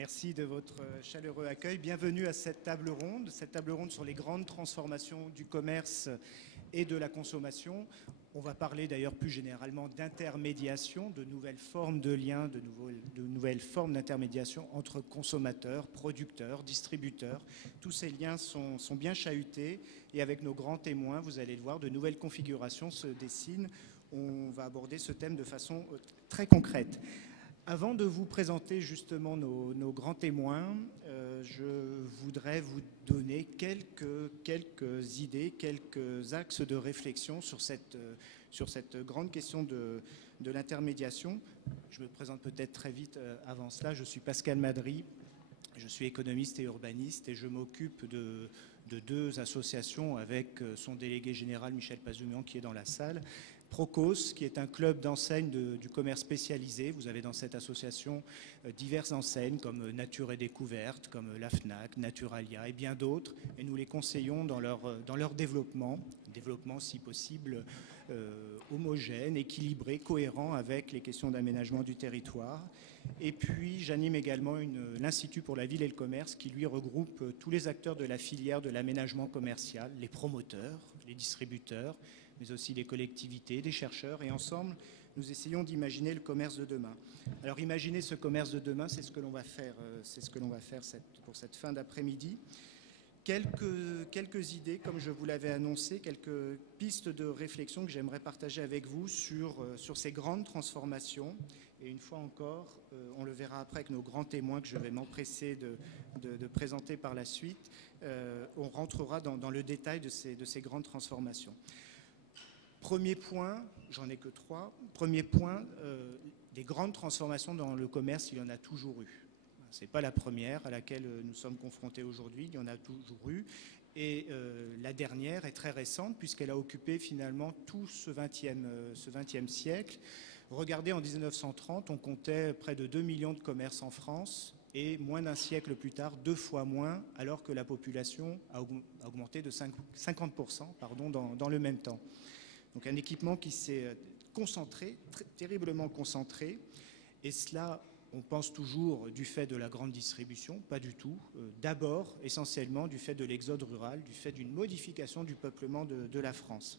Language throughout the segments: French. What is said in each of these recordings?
Merci de votre chaleureux accueil. Bienvenue à cette table ronde sur les grandes transformations du commerce et de la consommation. On va parler d'ailleurs plus généralement d'intermédiation, de nouvelles formes de liens, de nouvelles formes d'intermédiation entre consommateurs, producteurs, distributeurs. Tous ces liens sont bien chahutés et avec nos grands témoins, vous allez le voir, de nouvelles configurations se dessinent. On va aborder ce thème de façon très concrète. Avant de vous présenter justement nos grands témoins, je voudrais vous donner quelques idées, quelques axes de réflexion sur cette grande question de l'intermédiation. Je me présente peut-être très vite avant cela. Je suis Pascal Madry, je suis économiste et urbaniste et je m'occupe de deux associations avec son délégué général Michel Pazoumian qui est dans la salle. Procos, qui est un club d'enseignes du commerce spécialisé. Vous avez dans cette association diverses enseignes comme Nature et Découverte, comme la FNAC, Naturalia et bien d'autres. Et nous les conseillons dans leur développement si possible homogène, équilibré, cohérent avec les questions d'aménagement du territoire. Et puis j'anime également l'Institut pour la ville et le commerce qui lui regroupe tous les acteurs de la filière de l'aménagement commercial, les promoteurs, les distributeurs, mais aussi des collectivités, des chercheurs, et ensemble, nous essayons d'imaginer le commerce de demain. Alors, imaginer ce commerce de demain, c'est ce que l'on va faire, pour cette fin d'après-midi. Quelques idées, comme je vous l'avais annoncé, quelques pistes de réflexion que j'aimerais partager avec vous sur ces grandes transformations. Et une fois encore, on le verra après avec nos grands témoins que je vais m'empresser de présenter par la suite, on rentrera dans le détail de ces grandes transformations. Premier point, j'en ai que 3. Premier point, des grandes transformations dans le commerce, il y en a toujours eu. Ce n'est pas la première à laquelle nous sommes confrontés aujourd'hui, il y en a toujours eu. Et la dernière est très récente puisqu'elle a occupé finalement tout ce XXe siècle. Regardez, en 1930, on comptait près de 2 millions de commerces en France et moins d'un siècle plus tard, 2 fois moins, alors que la population a augmenté de 50% dans le même temps. Donc un équipement qui s'est concentré, terriblement concentré, et cela, on pense toujours du fait de la grande distribution, pas du tout. D'abord, essentiellement, du fait de l'exode rural, du fait d'une modification du peuplement de la France.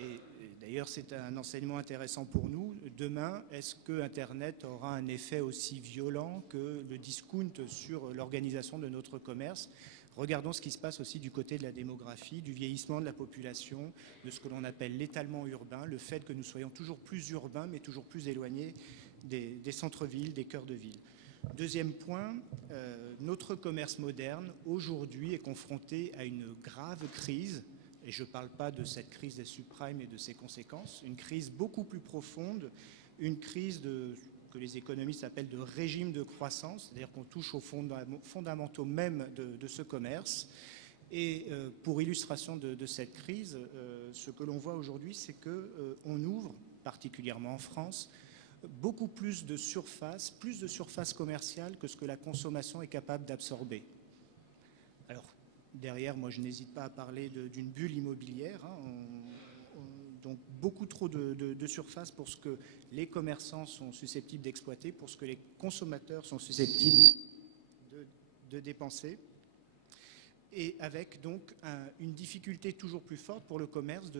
Et d'ailleurs, c'est un enseignement intéressant pour nous. Demain, est-ce que Internet aura un effet aussi violent que le discount sur l'organisation de notre commerce ? Regardons ce qui se passe aussi du côté de la démographie, du vieillissement de la population, de ce que l'on appelle l'étalement urbain, le fait que nous soyons toujours plus urbains, mais toujours plus éloignés des centres-villes, des cœurs de ville. Deuxième point, notre commerce moderne, aujourd'hui, est confronté à une grave crise, et je ne parle pas de cette crise des subprimes et de ses conséquences, une crise beaucoup plus profonde, une crise que les économistes appellent de régime de croissance, c'est-à-dire qu'on touche aux fondamentaux même de ce commerce. Et pour illustration de cette crise, ce que l'on voit aujourd'hui, c'est qu'on ouvre, particulièrement en France, beaucoup plus de surface commerciale que ce que la consommation est capable d'absorber. Alors, derrière, moi, je n'hésite pas à parler d'une bulle immobilière, donc beaucoup trop de surface pour ce que les commerçants sont susceptibles d'exploiter, pour ce que les consommateurs sont susceptibles de dépenser, et avec donc une difficulté toujours plus forte pour le commerce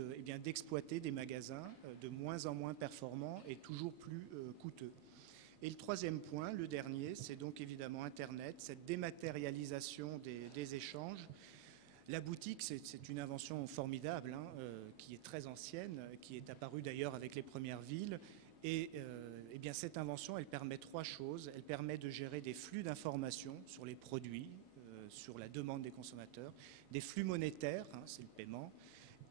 d'exploiter des magasins de moins en moins performants et toujours plus coûteux. Et le troisième point, le dernier, c'est donc évidemment Internet, cette dématérialisation des échanges. La boutique, c'est une invention formidable, qui est très ancienne, qui est apparue d'ailleurs avec les premières villes. Et bien cette invention, elle permet 3 choses. Elle permet de gérer des flux d'informations sur les produits, sur la demande des consommateurs, des flux monétaires, c'est le paiement,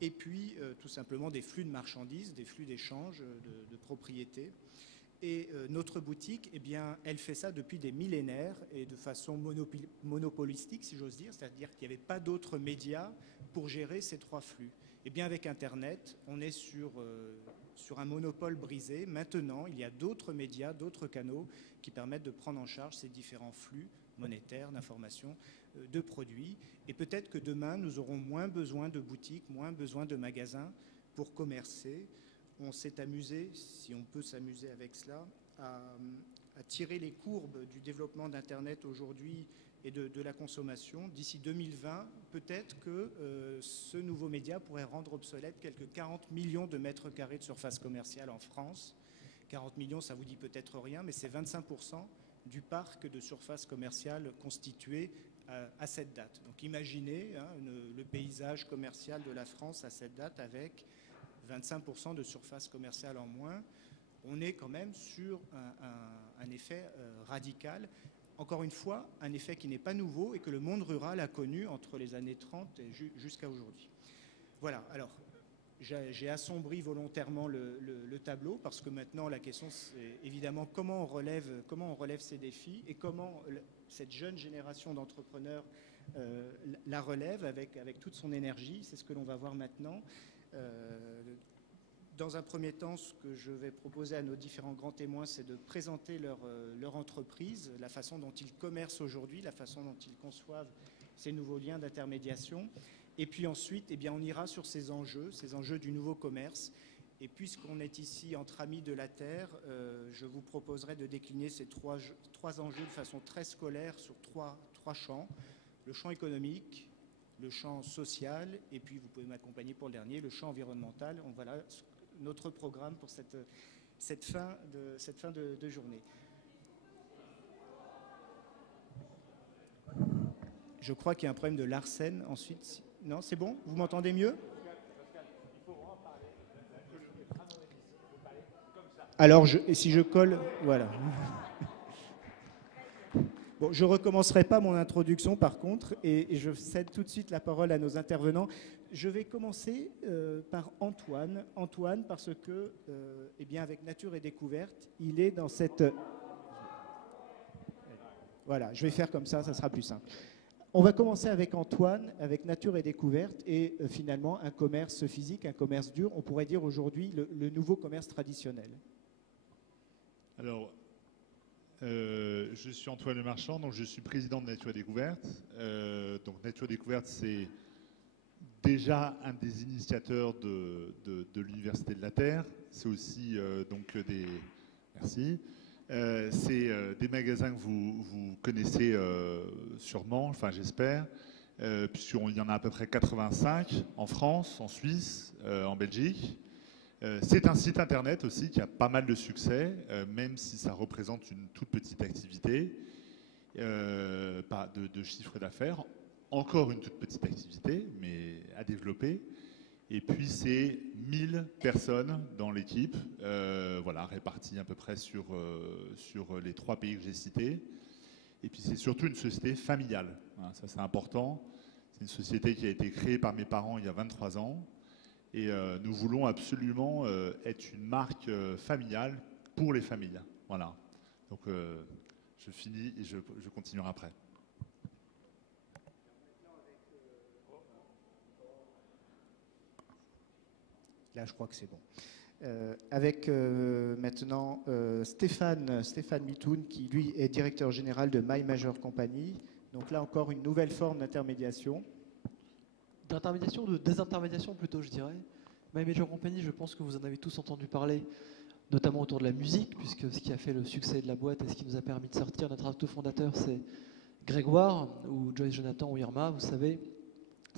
et puis tout simplement des flux de marchandises, des flux d'échanges, de propriétés. Et notre boutique, eh bien, elle fait ça depuis des millénaires et de façon monopolistique, si j'ose dire, c'est-à-dire qu'il n'y avait pas d'autres médias pour gérer ces 3 flux. Eh bien, avec Internet, on est sur un monopole brisé. Maintenant, il y a d'autres médias, d'autres canaux qui permettent de prendre en charge ces différents flux monétaires, d'informations, de produits. Et peut-être que demain, nous aurons moins besoin de boutiques, moins besoin de magasins pour commercer. On s'est amusé, si on peut s'amuser avec cela, à tirer les courbes du développement d'Internet aujourd'hui et de la consommation. D'ici 2020, peut-être que ce nouveau média pourrait rendre obsolète quelques 40 millions de mètres carrés de surface commerciale en France. 40 millions, ça vous dit peut-être rien, mais c'est 25% du parc de surface commerciale constitué à cette date. Donc imaginez le paysage commercial de la France à cette date avec 25% de surface commerciale en moins. On est quand même sur un effet radical. Encore une fois, un effet qui n'est pas nouveau et que le monde rural a connu entre les années 30 et jusqu'à aujourd'hui. Voilà, alors j'ai assombri volontairement le tableau parce que maintenant la question c'est évidemment comment on relève ces défis et comment cette jeune génération d'entrepreneurs la relève avec toute son énergie. C'est ce que l'on va voir maintenant. Dans un premier temps, ce que je vais proposer à nos différents grands témoins, c'est de présenter leur entreprise, la façon dont ils commercent aujourd'hui, la façon dont ils conçoivent ces nouveaux liens d'intermédiation. Et puis ensuite, eh bien, on ira sur ces enjeux du nouveau commerce. Et puisqu'on est ici entre amis de la Terre, je vous proposerai de décliner ces trois enjeux de façon très scolaire sur trois champs. Le champ économique, le champ social, et puis vous pouvez m'accompagner pour le dernier, le champ environnemental. Voilà notre programme pour cette fin de journée. Je crois qu'il y a un problème de Larsen ensuite. Non, c'est bon? Vous m'entendez mieux? Alors, si je colle, voilà. Bon, je ne recommencerai pas mon introduction par contre, et je cède tout de suite la parole à nos intervenants. Je vais commencer par Antoine. Antoine, parce que, eh bien, avec Nature et Découverte, il est dans cette... Voilà, je vais faire comme ça sera plus simple. On va commencer avec Antoine, avec Nature et Découverte, et finalement un commerce physique, un commerce dur. On pourrait dire aujourd'hui le nouveau commerce traditionnel. Alors, je suis Antoine Le Marchand, donc je suis président de Nature et Découverte. Donc Nature et Découverte, c'est déjà un des initiateurs de l'Université de la Terre. C'est aussi donc des... Merci. C'est des magasins que vous connaissez sûrement, enfin j'espère, puisqu'il y en a à peu près 85 en France, en Suisse, en Belgique. C'est un site internet aussi qui a pas mal de succès, même si ça représente une toute petite activité de chiffre d'affaires. Encore une toute petite activité, mais à développer. Et puis c'est 1000 personnes dans l'équipe, voilà, réparties à peu près sur les 3 pays que j'ai cités. Et puis c'est surtout une société familiale, hein, ça c'est important. C'est une société qui a été créée par mes parents il y a 23 ans. Et nous voulons absolument être une marque familiale pour les familles. Voilà. Donc je finis et je continuerai après. Là, je crois que c'est bon. Avec maintenant Stéphane Mitoun, qui lui est directeur général de My Major Company. Donc là encore, une nouvelle forme d'intermédiation. D'intermédiation, de désintermédiation plutôt, je dirais. My Major Company, je pense que vous en avez tous entendu parler, notamment autour de la musique, puisque ce qui a fait le succès de la boîte et ce qui nous a permis de sortir, notre acte fondateur, c'est Grégoire, ou Joyce Jonathan, ou Irma, vous savez,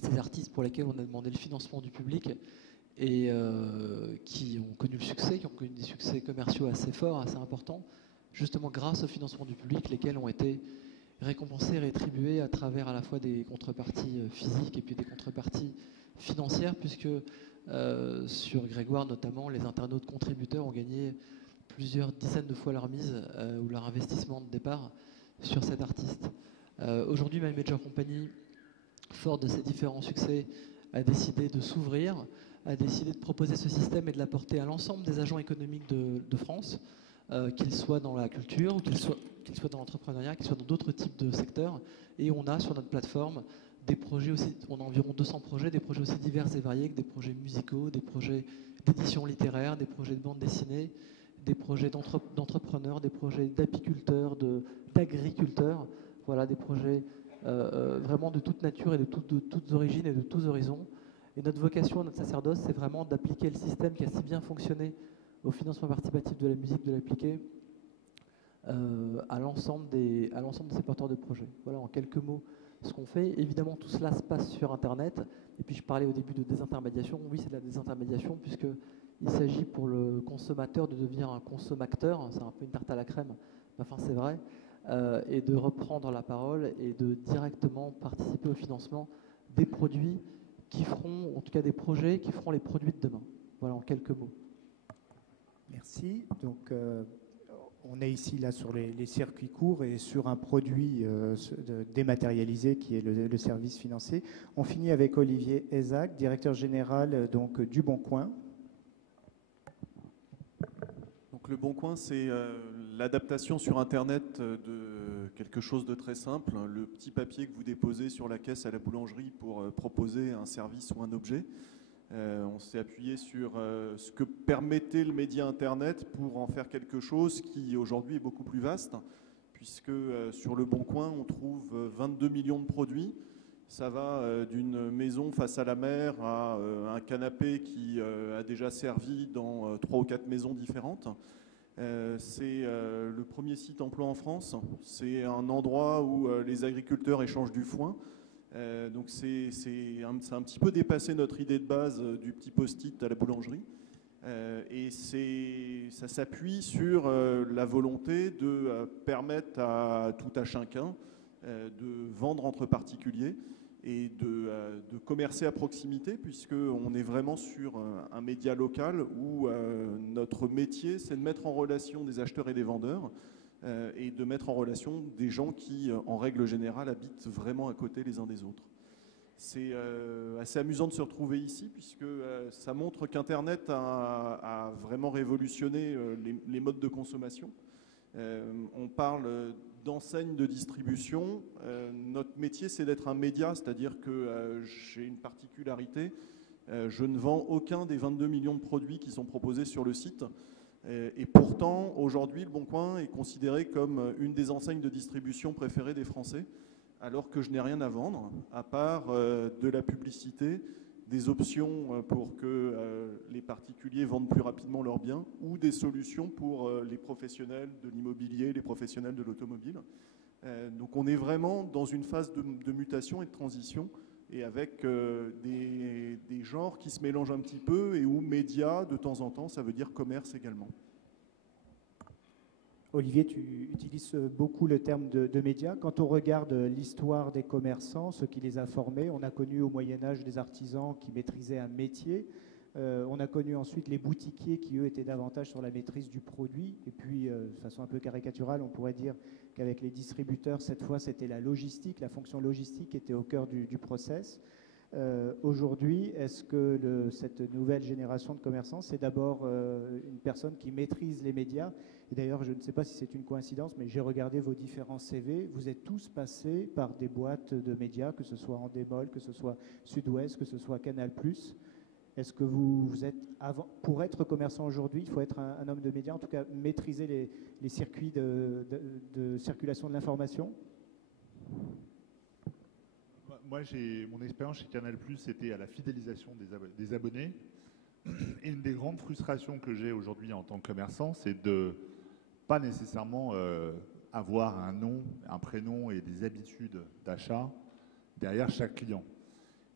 ces artistes pour lesquels on a demandé le financement du public et qui ont connu le succès, qui ont connu des succès commerciaux assez forts, assez importants, justement grâce au financement du public, lesquels ont été récompensés, rétribués à travers à la fois des contreparties physiques et puis des contreparties financières, puisque sur Grégoire notamment, les internautes contributeurs ont gagné plusieurs dizaines de fois leur mise ou leur investissement de départ sur cet artiste. Aujourd'hui, My Major Company, fort de ses différents succès, a décidé de s'ouvrir, a décidé de proposer ce système et de l'apporter à l'ensemble des agents économiques de France, qu'ils soient dans la culture, qu'ils soient dans l'entrepreneuriat, qu'ils soient dans d'autres types de secteurs. Et on a sur notre plateforme des projets aussi, on a environ 200 projets, des projets aussi divers et variés que des projets musicaux, des projets d'édition littéraire, des projets de bande dessinée, des projets d'entrepreneurs, des projets d'apiculteurs, d'agriculteurs, voilà, des projets vraiment de toute nature et de toutes origines et de tous horizons. Et notre vocation, notre sacerdoce, c'est vraiment d'appliquer le système qui a si bien fonctionné au financement participatif de la musique, de l'appliquer à l'ensemble de ces porteurs de projets. Voilà en quelques mots ce qu'on fait. Évidemment, tout cela se passe sur Internet. Et puis je parlais au début de désintermédiation. Oui, c'est de la désintermédiation puisqu'il s'agit pour le consommateur de devenir un consommateur. C'est un peu une tarte à la crème, mais enfin c'est vrai. Et de reprendre la parole et de directement participer au financement des produits qui feront, en tout cas des projets qui feront les produits de demain. Voilà en quelques mots. Merci. Donc, on est ici là sur les circuits courts et sur un produit dématérialisé qui est le service financier. On finit avec Olivier Ezac, directeur général donc, du Bon Coin. Donc, le Bon Coin, c'est l'adaptation sur Internet de quelque chose de très simple. Le petit papier que vous déposez sur la caisse à la boulangerie pour proposer un service ou un objet. On s'est appuyé sur ce que permettait le média Internet pour en faire quelque chose qui aujourd'hui est beaucoup plus vaste, puisque sur le Bon Coin, on trouve 22 millions de produits. Ça va d'une maison face à la mer à un canapé qui a déjà servi dans 3 ou 4 maisons différentes. C'est le premier site emploi en France. C'est un endroit où les agriculteurs échangent du foin. Donc c'est un petit peu dépassé notre idée de base du petit post-it à la boulangerie. Et ça s'appuie sur la volonté de permettre à tout à chacun de vendre entre particuliers et de commercer à proximité, puisqu'on est vraiment sur un média local où notre métier, c'est de mettre en relation des acheteurs et des vendeurs et de mettre en relation des gens qui, en règle générale, habitent vraiment à côté les uns des autres. C'est assez amusant de se retrouver ici, puisque ça montre qu'Internet a vraiment révolutionné les modes de consommation. On parle d'enseigne de distribution. Notre métier, c'est d'être un média, c'est-à-dire que j'ai une particularité. Je ne vends aucun des 22 millions de produits qui sont proposés sur le site. Et pourtant, aujourd'hui, Le Bon Coin est considéré comme une des enseignes de distribution préférées des Français, alors que je n'ai rien à vendre, à part de la publicité, des options pour que les particuliers vendent plus rapidement leurs biens, ou des solutions pour les professionnels de l'immobilier, les professionnels de l'automobile. Donc on est vraiment dans une phase de mutation et de transition, et avec des genres qui se mélangent un petit peu, et où médias, de temps en temps, ça veut dire commerce également. Olivier, tu utilises beaucoup le terme de médias. Quand on regarde l'histoire des commerçants, ce qui les a formés, on a connu au Moyen-Âge des artisans qui maîtrisaient un métier. On a connu ensuite les boutiquiers qui, eux, étaient davantage sur la maîtrise du produit. Et puis, de façon un peu caricaturale, on pourrait dire qu'avec les distributeurs, cette fois, c'était la logistique, la fonction logistique était au cœur du process. Aujourd'hui, est-ce que cette nouvelle génération de commerçants, c'est d'abord une personne qui maîtrise les médias? Et d'ailleurs, je ne sais pas si c'est une coïncidence, mais j'ai regardé vos différents CV. Vous êtes tous passés par des boîtes de médias, que ce soit Endemol, que ce soit Sud-Ouest, que ce soit Canal+. Est-ce que vous êtes, pour être commerçant aujourd'hui, il faut être un homme de médias, en tout cas maîtriser les circuits de circulation de l'information? Moi, mon expérience chez Canal+, c'était à la fidélisation des abonnés. Et une des grandes frustrations que j'ai aujourd'hui en tant que commerçant, c'est de pas nécessairement avoir un nom, un prénom et des habitudes d'achat derrière chaque client.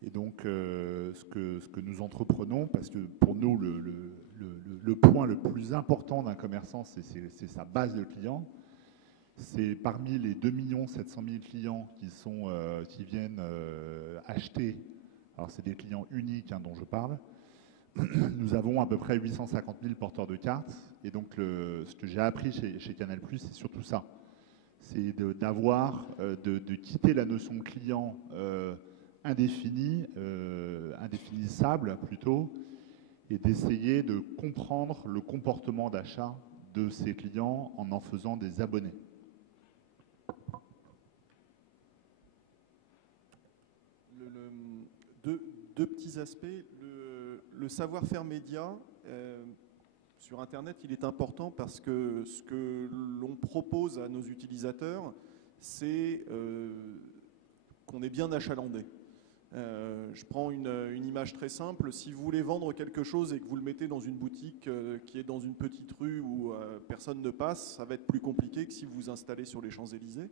Et donc, ce que nous entreprenons, parce que pour nous, le point le plus important d'un commerçant, c'est sa base de clients. C'est parmi les 2 700 000 clients qui viennent acheter, alors c'est des clients uniques dont je parle, nous avons à peu près 850 000 porteurs de cartes. Et donc, ce que j'ai appris chez Canal+, c'est surtout ça. C'est de quitter la notion de client indéfinissable plutôt, et d'essayer de comprendre le comportement d'achat de ces clients en faisant des abonnés. Deux petits aspects. Le savoir-faire média, sur Internet, il est important parce que ce que l'on propose à nos utilisateurs, c'est qu'on est bien achalandé. Je prends une image très simple. Si vous voulez vendre quelque chose et que vous le mettez dans une boutique qui est dans une petite rue où personne ne passe, ça va être plus compliqué que si vous vous installez sur les Champs-Élysées.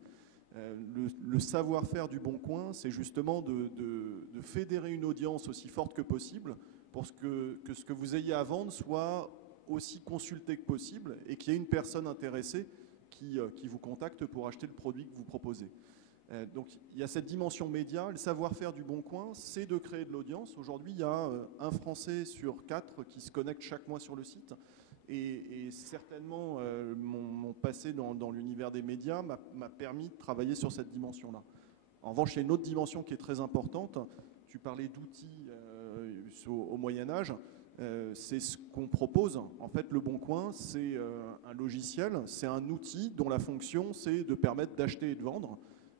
Le savoir-faire du Bon Coin, c'est justement de fédérer une audience aussi forte que possible pour que ce que vous ayez à vendre soit aussi consulté que possible et qu'il y ait une personne intéressée qui vous contacte pour acheter le produit que vous proposez. Donc il y a cette dimension média. Le savoir-faire du Bon Coin, c'est de créer de l'audience. Aujourd'hui, il y a un Français sur 4 qui se connecte chaque mois sur le site. Et certainement, mon passé dans l'univers des médias m'a permis de travailler sur cette dimension-là. En revanche, il y a une autre dimension qui est très importante. Tu parlais d'outils au Moyen-Âge. C'est ce qu'on propose. En fait, le Bon Coin, c'est un logiciel, c'est un outil dont la fonction, c'est de permettre d'acheter et de vendre.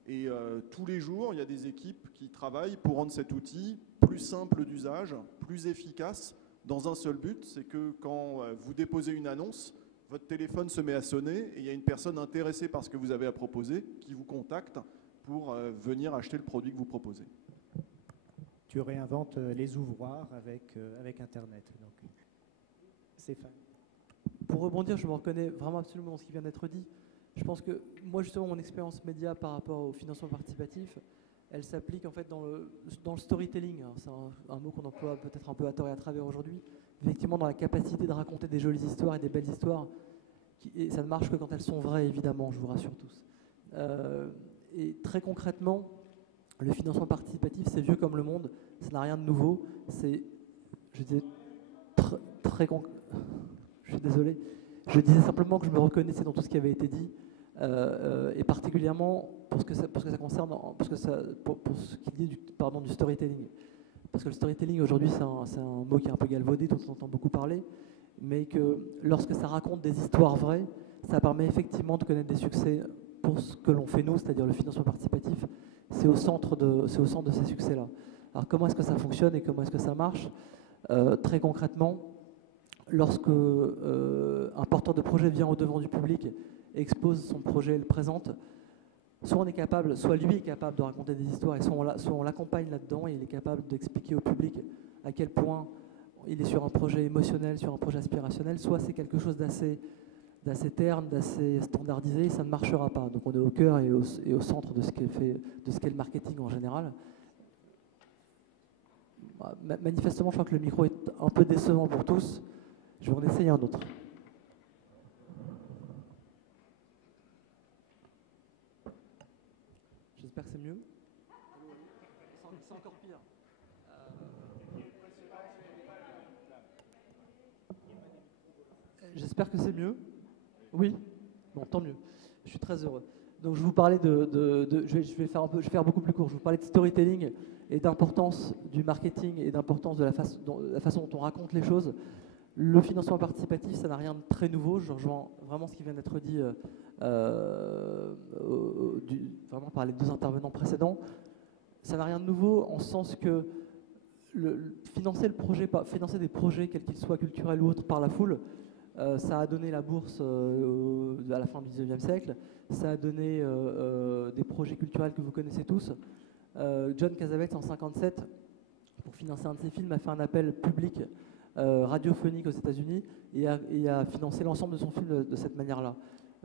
Et tous les jours, il y a des équipes qui travaillent pour rendre cet outil plus simple d'usage, plus efficace, dans un seul but, c'est que quand vous déposez une annonce, votre téléphone se met à sonner et il y a une personne intéressée par ce que vous avez à proposer qui vous contacte pour venir acheter le produit que vous proposez. Tu réinventes les ouvroirs avec Internet. Donc, Stéphane. Pour rebondir, je me reconnais vraiment absolument dans ce qui vient d'être dit. Je pense que moi, justement, mon expérience média par rapport au financement participatif, elle s'applique en fait dans le storytelling. C'est un mot qu'on emploie peut-être un peu à tort et à travers aujourd'hui. Effectivement, dans la capacité de raconter des jolies histoires et des belles histoires. Et ça ne marche que quand elles sont vraies, évidemment, je vous rassure tous. Et très concrètement, le financement participatif, c'est vieux comme le monde. Ça n'a rien de nouveau. C'est, je disais, je suis désolé. Je disais simplement que je me reconnaissais dans tout ce qui avait été dit. Et particulièrement pour ce que ça concerne, pour ce qui est du storytelling. Parce que le storytelling aujourd'hui c'est un mot qui est un peu galvaudé, dont on entend beaucoup parler, mais que lorsque ça raconte des histoires vraies, ça permet effectivement de connaître des succès pour ce que l'on fait nous, c'est-à-dire le financement participatif, c'est au centre de ces succès-là. Alors comment est-ce que ça fonctionne et comment est-ce que ça marche? Très concrètement, lorsque un porteur de projet vient au devant du public, expose son projet et le présente, soit on est capable, soit lui est capable de raconter des histoires et soit on l'accompagne là-dedans et il est capable d'expliquer au public à quel point il est sur un projet émotionnel, sur un projet aspirationnel, soit c'est quelque chose d'assez terne, d'assez standardisé et ça ne marchera pas. Donc on est au cœur et au centre de ce qu'est le marketing en général. Manifestement, je crois que le micro est un peu décevant pour tous. Je vais en essayer un autre. J'espère que c'est mieux. C'est encore pire. J'espère que c'est mieux. Oui. Bon, tant mieux. Je suis très heureux. Donc je vous parlais je vais faire beaucoup plus court. Je vous parlais de storytelling et d'importance du marketing et d'importance de la façon dont on raconte les choses. Le financement participatif, ça n'a rien de très nouveau. Je rejoins vraiment ce qui vient d'être dit vraiment par les deux intervenants précédents. Ça n'a rien de nouveau en ce sens que financer des projets, quels qu'ils soient, culturels ou autres, par la foule, ça a donné la bourse à la fin du XIXe siècle. Ça a donné des projets culturels que vous connaissez tous. John Cassavetes, en 1957, pour financer un de ses films, a fait un appel public radiophonique aux États-Unis et a financé l'ensemble de son film de cette manière-là.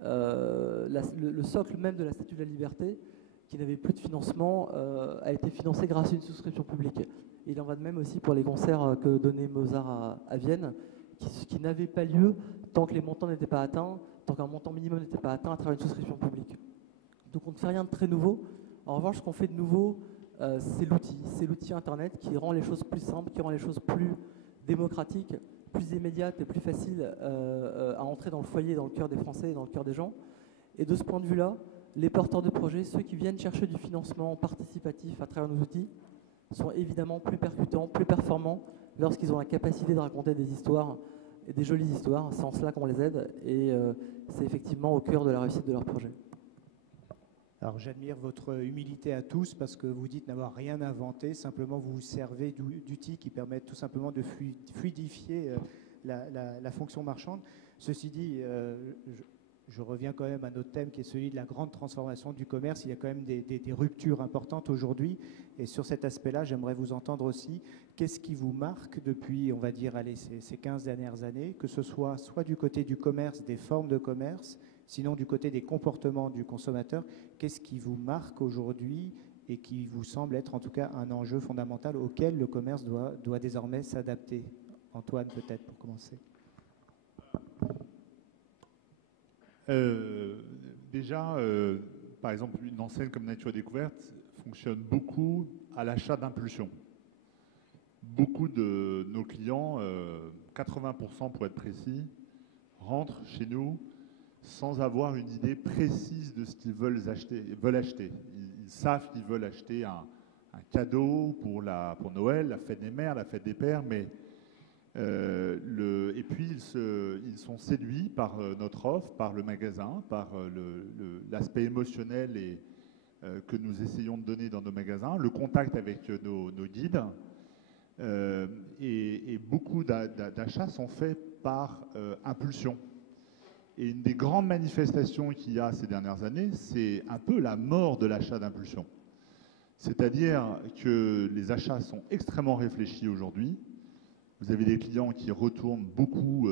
Le socle même de la Statue de la Liberté, qui n'avait plus de financement, a été financé grâce à une souscription publique. Il en va de même aussi pour les concerts que donnait Mozart à Vienne, qui n'avaient pas lieu tant que les montants n'étaient pas atteints, tant qu'un montant minimum n'était pas atteint à travers une souscription publique. Donc on ne fait rien de très nouveau. En revanche, ce qu'on fait de nouveau, c'est l'outil Internet qui rend les choses plus simples, qui rend les choses plus démocratiques, plus immédiates et plus faciles à entrer dans le foyer, dans le cœur des Français et dans le cœur des gens. Et de ce point de vue-là, les porteurs de projets, ceux qui viennent chercher du financement participatif à travers nos outils, sont évidemment plus percutants, plus performants lorsqu'ils ont la capacité de raconter des histoires, et des jolies histoires. C'est en cela qu'on les aide et c'est effectivement au cœur de la réussite de leur projet. Alors j'admire votre humilité à tous parce que vous dites n'avoir rien inventé, simplement vous vous servez d'outils qui permettent tout simplement de fluidifier la fonction marchande. Ceci dit, je reviens quand même à notre thème qui est celui de la grande transformation du commerce. Il y a quand même des ruptures importantes aujourd'hui. Et sur cet aspect-là, j'aimerais vous entendre aussi. Qu'est-ce qui vous marque depuis, on va dire, allez, ces 15 dernières années, que ce soit du côté du commerce, des formes de commerce, sinon du côté des comportements du consommateur, qu'est-ce qui vous marque aujourd'hui et qui vous semble être en tout cas un enjeu fondamental auquel le commerce doit désormais s'adapter? Antoine, peut-être, pour commencer. Déjà, par exemple, une enseigne comme Nature et Découverte fonctionne beaucoup à l'achat d'impulsion. Beaucoup de nos clients, 80% pour être précis, rentrent chez nous sans avoir une idée précise de ce qu'ils veulent acheter. Ils savent qu'ils veulent acheter un cadeau pour Noël, la fête des mères, la fête des pères, mais et puis ils sont séduits par notre offre, par le magasin, par l'aspect émotionnel que nous essayons de donner dans nos magasins, le contact avec nos guides. Et beaucoup d'achats sont faits par impulsion. Et une des grandes manifestations qu'il y a ces dernières années, c'est un peu la mort de l'achat d'impulsion. C'est-à-dire que les achats sont extrêmement réfléchis aujourd'hui. Vous avez des clients qui retournent beaucoup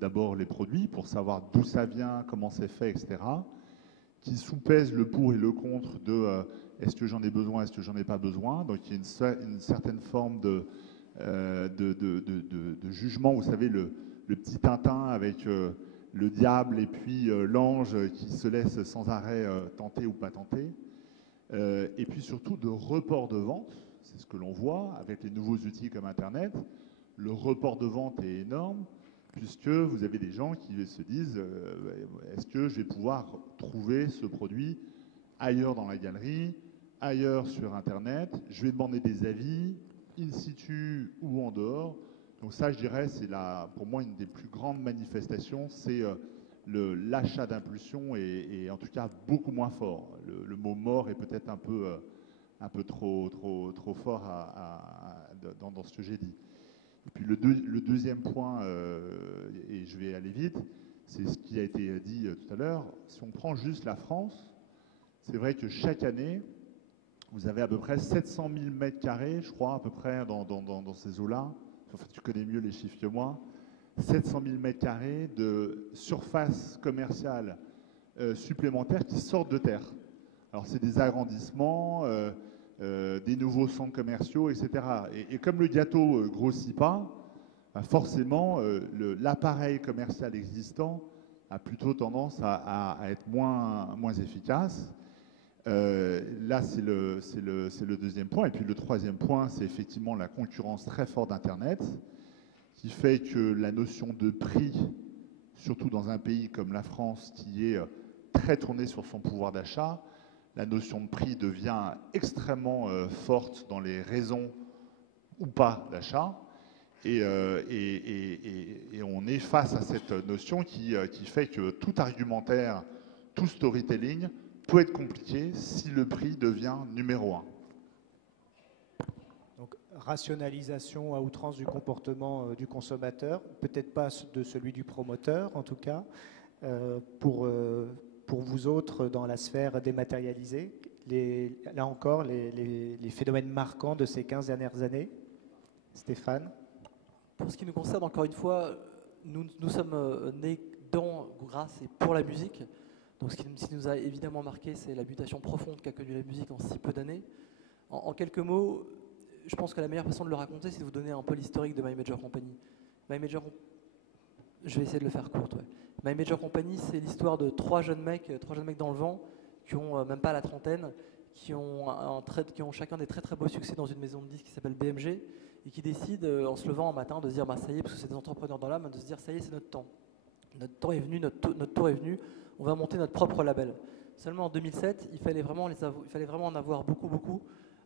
d'abord les produits pour savoir d'où ça vient, comment c'est fait, etc. Qui soupèsent le pour et le contre de est-ce que j'en ai besoin, est-ce que j'en ai pas besoin. Donc il y a une certaine forme de jugement. Vous savez, le petit Tintin avec le diable et puis l'ange qui se laisse sans arrêt tenter ou pas tenter. Et puis surtout de report de vente, c'est ce que l'on voit avec les nouveaux outils comme Internet. Le report de vente est énorme puisque vous avez des gens qui se disent est-ce que je vais pouvoir trouver ce produit ailleurs dans la galerie, ailleurs sur Internet, je vais demander des avis, in situ ou en dehors. Donc ça, je dirais, c'est pour moi une des plus grandes manifestations, c'est l'achat d'impulsion et en tout cas beaucoup moins fort. Le mot mort est peut-être un peu trop fort dans ce que j'ai dit. Et puis le deuxième point, et je vais aller vite, c'est ce qui a été dit tout à l'heure. Si on prend juste la France, c'est vrai que chaque année, vous avez à peu près 700 000 mètres carrés, je crois, à peu près dans ces eaux-là. Enfin, tu connais mieux les chiffres que moi. 700 000 mètres carrés de surface commerciale supplémentaires qui sortent de terre. Alors, c'est des agrandissements, des nouveaux centres commerciaux, etc. Et comme le gâteau ne grossit pas, forcément, l'appareil commercial existant a plutôt tendance à être moins efficace. Là, c'est le deuxième point. Et puis le troisième point, c'est effectivement la concurrence très forte d'Internet, qui fait que la notion de prix, surtout dans un pays comme la France, qui est très tourné sur son pouvoir d'achat, la notion de prix devient extrêmement forte dans les raisons ou pas d'achat. Et on est face à cette notion qui fait que tout argumentaire, tout storytelling peut être compliqué si le prix devient numéro 1. Donc, rationalisation à outrance du comportement du consommateur, peut-être pas de celui du promoteur en tout cas. Pour vous autres, dans la sphère dématérialisée, là encore, les phénomènes marquants de ces 15 dernières années. Stéphane? Pour ce qui nous concerne, encore une fois, nous sommes nés grâce et pour la musique. Donc ce qui nous a évidemment marqué, c'est la mutation profonde qu'a connue la musique en si peu d'années. En quelques mots, je pense que la meilleure façon de le raconter, c'est de vous donner un peu l'historique de My Major Company. Je vais essayer de le faire court. Ouais. My Major Company, c'est l'histoire de trois jeunes mecs dans le vent, qui ont même pas la trentaine, qui ont chacun des très très beaux succès dans une maison de disques qui s'appelle BMG, et qui décident en se levant un matin de se dire ça y est, parce que c'est des entrepreneurs dans l'âme, de se dire ça y est, c'est notre temps. Notre temps est venu, notre tour est venu, on va monter notre propre label. Seulement en 2007, il fallait vraiment en avoir beaucoup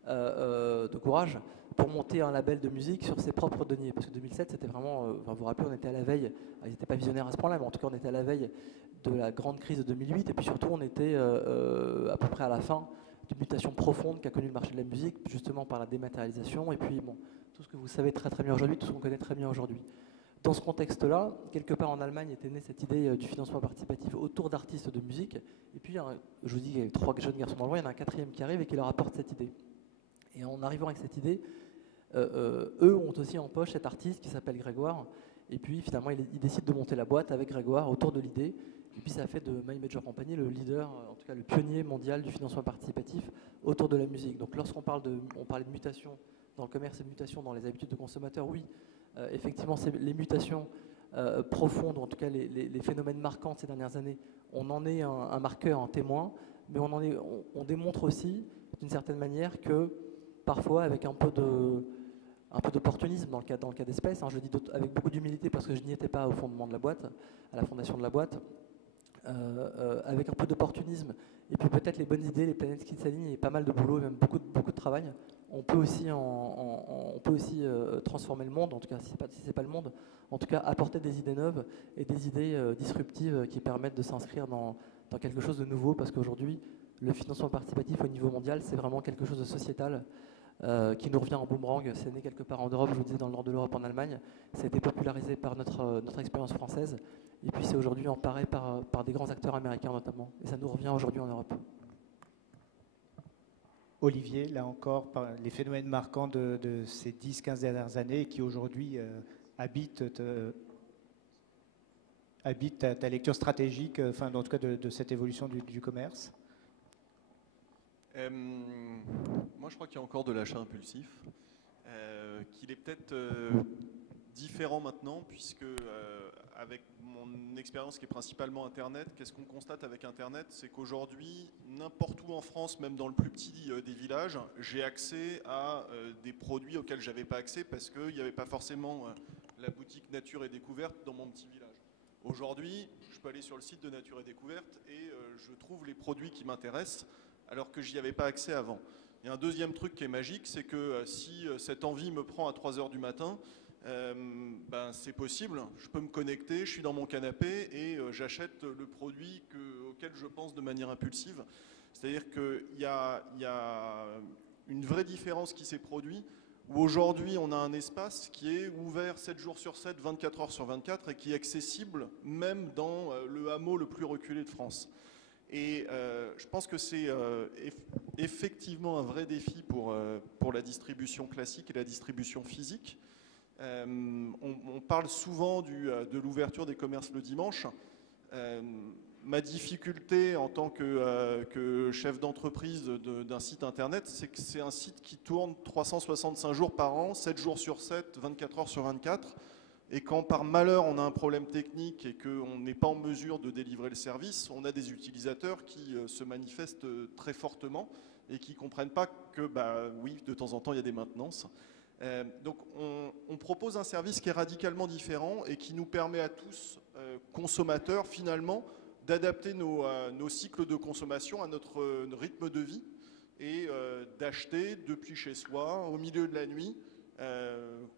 de courage pour monter un label de musique sur ses propres deniers. Parce que 2007, c'était vraiment, vous vous rappelez, on était à la veille, ils n'étaient pas visionnaires à ce point-là, mais en tout cas, on était à la veille de la grande crise de 2008, et puis surtout, on était à peu près à la fin d'une mutation profonde qu'a connue le marché de la musique, justement par la dématérialisation, et puis bon, tout ce que vous savez très très bien aujourd'hui, tout ce qu'on connaît très bien aujourd'hui. Dans ce contexte-là, quelque part en Allemagne était née cette idée du financement participatif autour d'artistes de musique. Et puis, je vous dis, il y a 3 jeunes garçons dans le loin, il y en a un 4e qui arrive et qui leur apporte cette idée. Et en arrivant avec cette idée, eux ont aussi en poche cet artiste qui s'appelle Grégoire. Et puis finalement, ils décident de monter la boîte avec Grégoire autour de l'idée. Et puis ça fait de My Major Company le leader, en tout cas le pionnier mondial du financement participatif autour de la musique. Donc lorsqu'on parlait de mutation dans le commerce et de mutation dans les habitudes de consommateurs, oui, effectivement, c'est les mutations profondes, ou en tout cas les phénomènes marquants de ces dernières années, on en est un marqueur, un témoin, mais on démontre aussi, d'une certaine manière, que parfois, avec un peu d'opportunisme dans le cas d'espèces, hein, je le dis avec beaucoup d'humilité parce que je n'y étais pas au fondement de la boîte, à la fondation de la boîte, avec un peu d'opportunisme et puis peut-être les bonnes idées, les planètes qui s'alignent et pas mal de boulot et même beaucoup de travail, on peut aussi, transformer le monde, en tout cas si c'est pas le monde, en tout cas apporter des idées neuves et des idées disruptives qui permettent de s'inscrire dans quelque chose de nouveau, parce qu'aujourd'hui le financement participatif au niveau mondial c'est vraiment quelque chose de sociétal. Qui nous revient en boomerang. C'est né quelque part en Europe, je vous disais dans le nord de l'Europe, en Allemagne. Ça a été popularisé par notre expérience française. Et puis c'est aujourd'hui emparé par des grands acteurs américains notamment. Et ça nous revient aujourd'hui en Europe. Olivier, là encore, les phénomènes marquants de ces 10-15 dernières années qui aujourd'hui habitent ta lecture stratégique, enfin en tout cas de cette évolution du commerce. Moi, je crois qu'il y a encore de l'achat impulsif, qu'il est peut-être différent maintenant, puisque avec mon expérience qui est principalement Internet, qu'est-ce qu'on constate avec Internet? C'est qu'aujourd'hui, n'importe où en France, même dans le plus petit des villages, j'ai accès à des produits auxquels je n'avais pas accès parce qu'il n'y avait pas forcément la boutique Nature et Découverte dans mon petit village. Aujourd'hui, je peux aller sur le site de Nature et Découverte et je trouve les produits qui m'intéressent, alors que je n'y avais pas accès avant. Et un deuxième truc qui est magique, c'est que si cette envie me prend à 3 heures du matin, c'est possible, je peux me connecter, je suis dans mon canapé et j'achète le produit auquel je pense de manière impulsive. C'est-à-dire qu'il y a une vraie différence qui s'est produite, où aujourd'hui on a un espace qui est ouvert 7 jours sur 7, 24 heures sur 24 et qui est accessible même dans le hameau le plus reculé de France. Et je pense que c'est effectivement un vrai défi pour la distribution classique et la distribution physique. On parle souvent de l'ouverture des commerces le dimanche. Ma difficulté en tant que chef d'entreprise d'un site internet, c'est que c'est un site qui tourne 365 jours par an, 7 jours sur 7, 24 heures sur 24. Et quand par malheur on a un problème technique et qu'on n'est pas en mesure de délivrer le service, on a des utilisateurs qui se manifestent très fortement et qui ne comprennent pas que, oui, de temps en temps il y a des maintenances. Donc on propose un service qui est radicalement différent et qui nous permet à tous, consommateurs finalement, d'adapter nos cycles de consommation à notre rythme de vie et d'acheter depuis chez soi, au milieu de la nuit,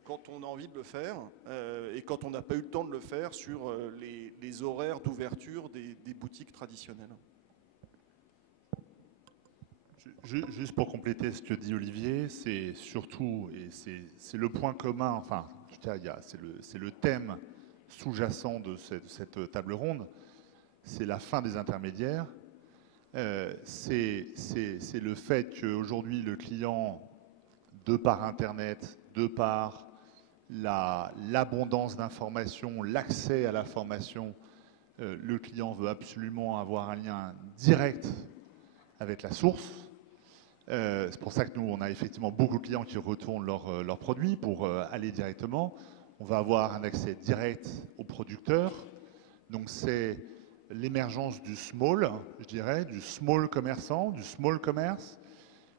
quand on a envie de le faire et quand on n'a pas eu le temps de le faire sur les horaires d'ouverture des boutiques traditionnelles. Juste pour compléter ce que dit Olivier, c'est surtout, et c'est le point commun, enfin, c'est le thème sous-jacent de cette table ronde, c'est la fin des intermédiaires. C'est le fait qu'aujourd'hui, le client, de par Internet, de par l'abondance d'informations, l'accès à l'information, le client veut absolument avoir un lien direct avec la source. C'est pour ça que nous, on a effectivement beaucoup de clients qui retournent leurs produits pour aller directement. On va avoir un accès direct aux producteurs. Donc c'est l'émergence du small, je dirais, du small commerçant, du small commerce.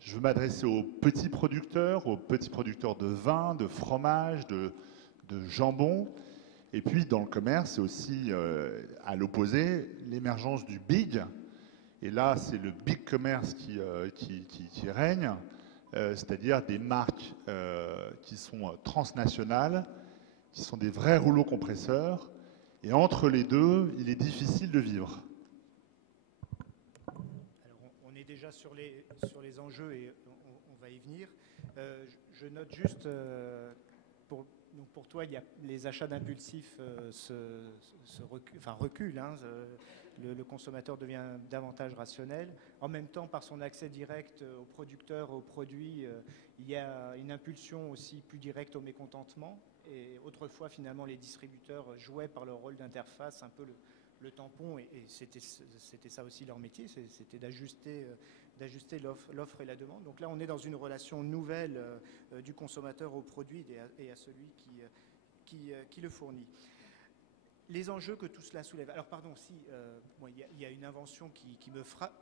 Je veux m'adresser aux petits producteurs de vin, de fromage, de jambon. Et puis dans le commerce, c'est aussi à l'opposé, l'émergence du big. Et là, c'est le big commerce qui règne, c'est-à-dire des marques qui sont transnationales, qui sont des vrais rouleaux compresseurs. Et entre les deux, il est difficile de vivre. Alors, on est déjà sur les enjeux et on va y venir. Je note juste, Donc pour toi, les achats d'impulsifs reculent. Hein, le consommateur devient davantage rationnel. En même temps, par son accès direct aux producteurs, aux produits, il y a une impulsion aussi plus directe au mécontentement. Et autrefois, finalement, les distributeurs jouaient par leur rôle d'interface un peu le tampon, et c'était ça aussi leur métier, c'était d'ajuster l'offre et la demande. Donc là, on est dans une relation nouvelle du consommateur au produit et à celui qui le fournit. Les enjeux que tout cela soulève. Alors pardon, il y a une invention qui me frappe.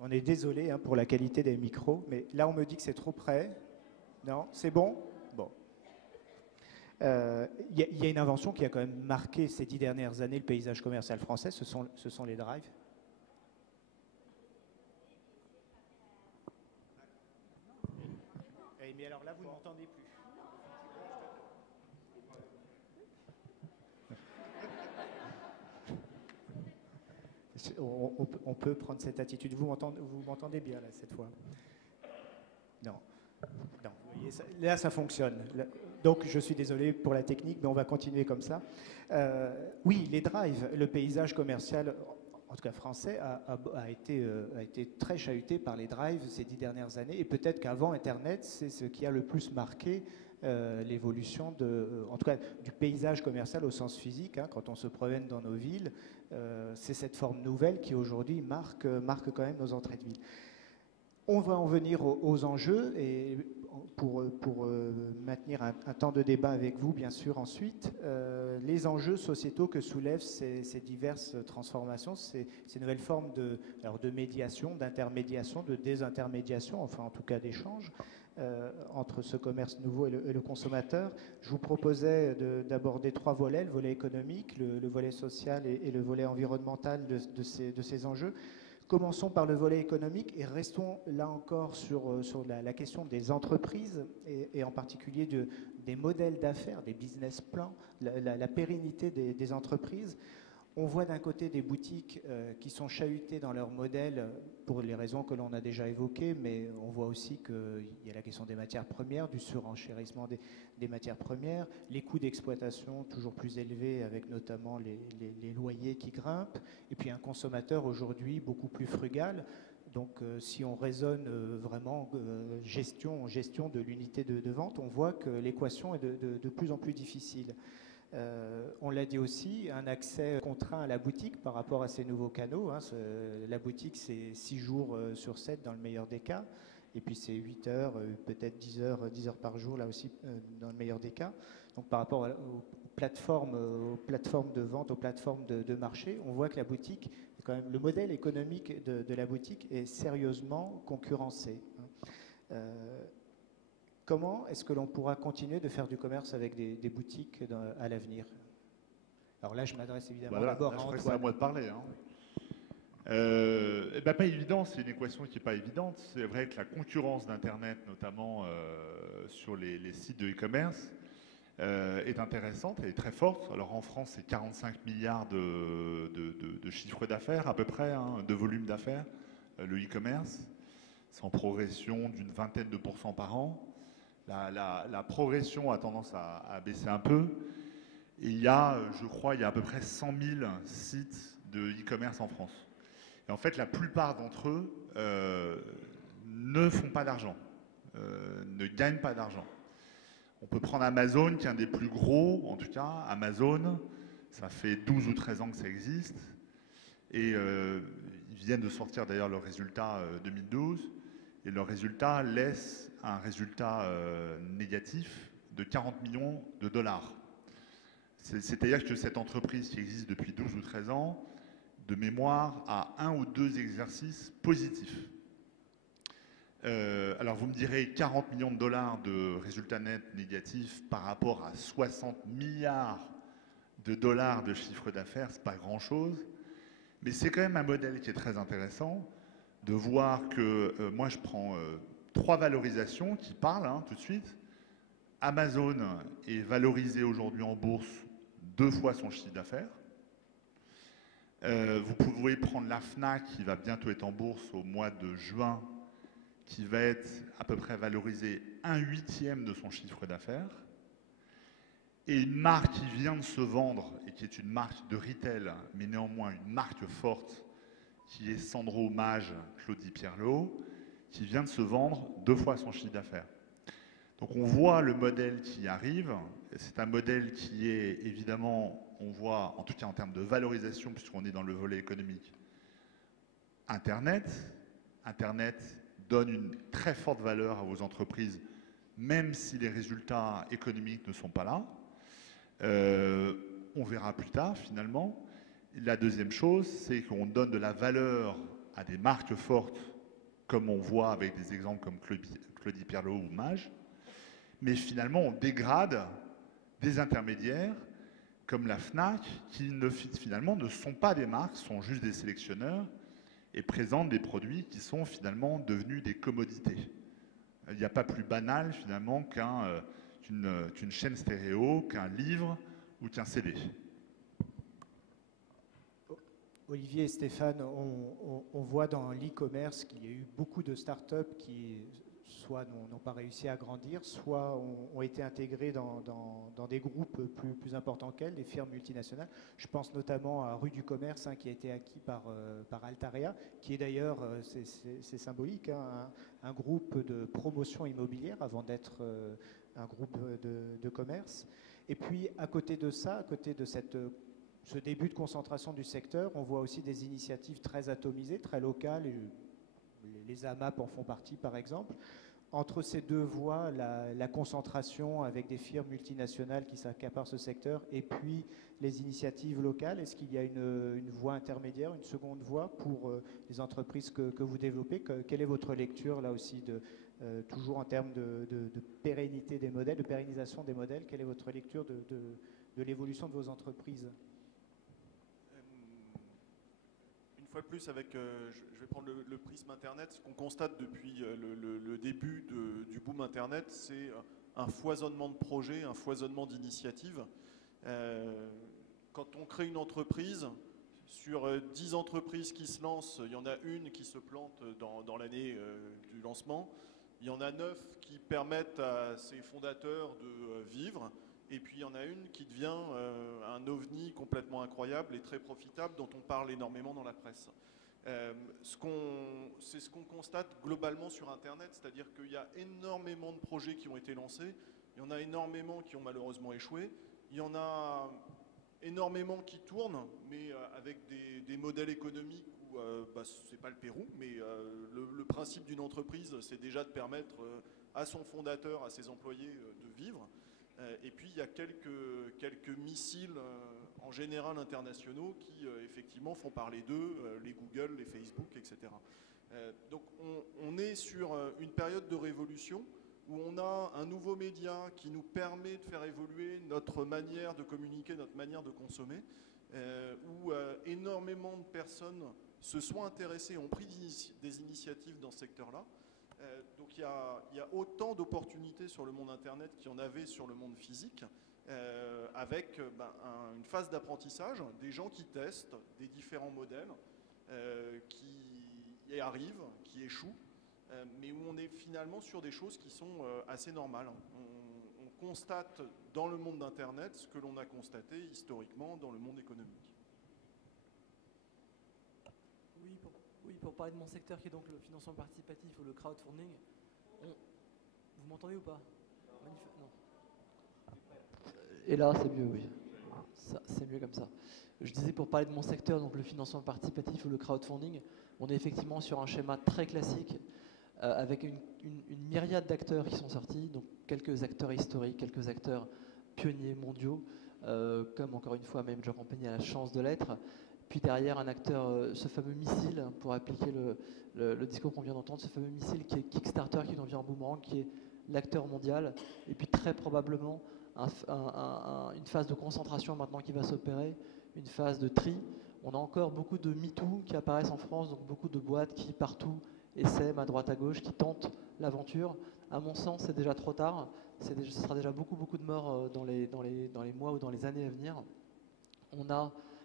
On est désolé pour la qualité des micros, mais là on me dit que c'est trop près. Non, c'est bon ? Bon. Il y a une invention qui a quand même marqué ces 10 dernières années le paysage commercial français, ce sont les drives. Mais alors là, vous ne m'entendez plus. On peut prendre cette attitude. Vous m'entendez bien là cette fois? Non. Non, vous voyez, là ça fonctionne. Donc je suis désolé pour la technique, mais on va continuer comme ça. Oui, les drives, le paysage commercial, en tout cas français, a été très chahuté par les drives ces 10 dernières années. Et peut-être qu'avant Internet, c'est ce qui a le plus marqué l'évolution en tout cas du paysage commercial au sens physique. Quand on se promène dans nos villes, c'est cette forme nouvelle qui aujourd'hui marque quand même nos entrées de ville. On va en venir aux enjeux et pour maintenir un temps de débat avec vous, bien sûr, ensuite. Les enjeux sociétaux que soulèvent ces diverses transformations, ces nouvelles formes de médiation, d'intermédiation, de désintermédiation, enfin en tout cas d'échange entre ce commerce nouveau et le consommateur. Je vous proposais d'aborder 3 volets, le volet économique, le volet social et le volet environnemental de ces enjeux. Commençons par le volet économique et restons là encore sur la question des entreprises et en particulier des modèles d'affaires, des business plans, la pérennité des entreprises. On voit d'un côté des boutiques qui sont chahutées dans leur modèle pour les raisons que l'on a déjà évoquées, mais on voit aussi qu'il y a la question des matières premières, du surenchérissement des matières premières, les coûts d'exploitation toujours plus élevés avec notamment les loyers qui grimpent, et puis un consommateur aujourd'hui beaucoup plus frugal. Donc si on raisonne vraiment gestion de l'unité de vente, on voit que l'équation est de plus en plus difficile. On l'a dit aussi, un accès contraint à la boutique par rapport à ces nouveaux canaux. La boutique, c'est 6 jours sur 7 dans le meilleur des cas. Et puis c'est 8 heures, peut-être 10 heures par jour, là aussi, dans le meilleur des cas. Donc par rapport aux plateformes de vente, aux plateformes de marché, on voit que la boutique, quand même, le modèle économique de la boutique est sérieusement concurrencé. Comment est-ce que l'on pourra continuer de faire du commerce avec des boutiques à l'avenir? Alors là, je m'adresse évidemment d'abord à Antoine. C'est à moi de parler. Pas évident, c'est une équation qui n'est pas évidente. C'est vrai que la concurrence d'Internet, notamment sur les sites de e-commerce, est intéressante, elle est très forte. Alors en France, c'est 45 milliards de chiffre d'affaires à peu près, de volume d'affaires, le e-commerce. C'est en progression d'une vingtaine de % par an. La progression a tendance à baisser un peu. Et il y a à peu près 100 000 sites de e-commerce en France. Et en fait, la plupart d'entre eux ne font pas d'argent, ne gagnent pas d'argent. On peut prendre Amazon, qui est un des plus gros, en tout cas. Amazon, ça fait 12 ou 13 ans que ça existe. Et ils viennent de sortir d'ailleurs leurs résultats 2012. Et leurs résultats laissent un résultat négatif de 40 millions de dollars. C'est-à-dire que cette entreprise qui existe depuis 12 ou 13 ans, de mémoire, a 1 ou 2 exercices positifs. Alors vous me direz 40 millions de dollars de résultats nets négatifs par rapport à 60 milliards de dollars de chiffre d'affaires, c'est pas grand-chose. Mais c'est quand même un modèle qui est très intéressant de voir que, moi je prends 3 valorisations qui parlent tout de suite. Amazon est valorisé aujourd'hui en bourse 2 fois son chiffre d'affaires. Vous pouvez prendre la Fnac qui va bientôt être en bourse au mois de juin, qui va être à peu près valorisé 1/8 de son chiffre d'affaires. Et une marque qui vient de se vendre et qui est une marque de retail, mais néanmoins une marque forte, qui est Sandro Mage Claudie Pierlot, qui vient de se vendre 2 fois son chiffre d'affaires. Donc on voit le modèle qui arrive. C'est un modèle qui est évidemment, on voit en tout cas en termes de valorisation, puisqu'on est dans le volet économique, Internet. Internet donne une très forte valeur à vos entreprises, même si les résultats économiques ne sont pas là. On verra plus tard finalement. La deuxième chose, c'est qu'on donne de la valeur à des marques fortes, comme on voit avec des exemples comme Claudie Pierlot ou Mage, mais finalement on dégrade des intermédiaires comme la Fnac, qui finalement ne sont pas des marques, sont juste des sélectionneurs et présentent des produits qui sont finalement devenus des commodités. Il n'y a pas plus banal finalement qu'une chaîne stéréo, qu'un livre ou qu'un CD. Olivier et Stéphane, on voit dans l'e-commerce qu'il y a eu beaucoup de startups qui soit n'ont pas réussi à grandir, soit ont été intégrées dans des groupes plus importants qu'elles, des firmes multinationales. Je pense notamment à Rue du Commerce, qui a été acquis par Altaria, qui est d'ailleurs, c'est symbolique, un groupe de promotion immobilière avant d'être un groupe de commerce. Et puis à côté de ça, à côté de ce début de concentration du secteur, on voit aussi des initiatives très atomisées, très locales, et les AMAP en font partie par exemple. Entre ces deux voies, la concentration avec des firmes multinationales qui s'accaparent ce secteur et puis les initiatives locales, est-ce qu'il y a une voie intermédiaire, une seconde voie pour les entreprises que vous développez? Quelle est votre lecture là aussi, toujours en termes de pérennité des modèles, de pérennisation des modèles? Quelle est votre lecture de l'évolution de vos entreprises? Une fois de plus, je vais prendre le prisme Internet. Ce qu'on constate depuis le début du boom Internet, c'est un foisonnement de projets, un foisonnement d'initiatives. Quand on crée une entreprise, sur 10 entreprises qui se lancent, il y en a une qui se plante dans l'année du lancement. Il y en a 9 qui permettent à ses fondateurs de vivre. Et puis il y en a une qui devient un ovni complètement incroyable et très profitable dont on parle énormément dans la presse. C'est ce qu'on constate globalement sur Internet, c'est-à-dire qu'il y a énormément de projets qui ont été lancés, il y en a énormément qui ont malheureusement échoué, il y en a énormément qui tournent, mais avec des modèles économiques où c'est pas le Pérou, mais le principe d'une entreprise, c'est déjà de permettre à son fondateur, à ses employés de vivre. Et puis il y a quelques missiles en général internationaux qui effectivement font parler d'eux, les Google, les Facebook, etc. Donc on est sur une période de révolution où on a un nouveau média qui nous permet de faire évoluer notre manière de communiquer, notre manière de consommer, où énormément de personnes se sont intéressées, ont pris des initiatives dans ce secteur-là. Donc il y a autant d'opportunités sur le monde Internet qu'il y en avait sur le monde physique, avec une phase d'apprentissage, des gens qui testent des différents modèles, qui y arrivent, qui échouent, mais où on est finalement sur des choses qui sont assez normales. On constate dans le monde d'Internet ce que l'on a constaté historiquement dans le monde économique. Oui, pour parler de mon secteur qui est donc le financement participatif ou le crowdfunding, vous m'entendez ou pas? Non. Et là, c'est mieux, oui. C'est mieux comme ça. Je disais pour parler de mon secteur, donc le financement participatif ou le crowdfunding, on est effectivement sur un schéma très classique avec une myriade d'acteurs qui sont sortis, donc quelques acteurs historiques, quelques acteurs pionniers mondiaux, comme encore une fois même Major Company a la chance de l'être. Puis derrière, un acteur, ce fameux missile, pour appliquer le discours qu'on vient d'entendre, ce fameux missile qui est Kickstarter, qui devient Boomerang, qui est l'acteur mondial. Et puis très probablement, une phase de concentration maintenant qui va s'opérer, une phase de tri. On a encore beaucoup de MeToo qui apparaissent en France, donc beaucoup de boîtes qui partout essaiment à droite à gauche, qui tentent l'aventure. À mon sens, c'est déjà trop tard. Ce sera déjà beaucoup de morts dans les mois ou dans les années à venir.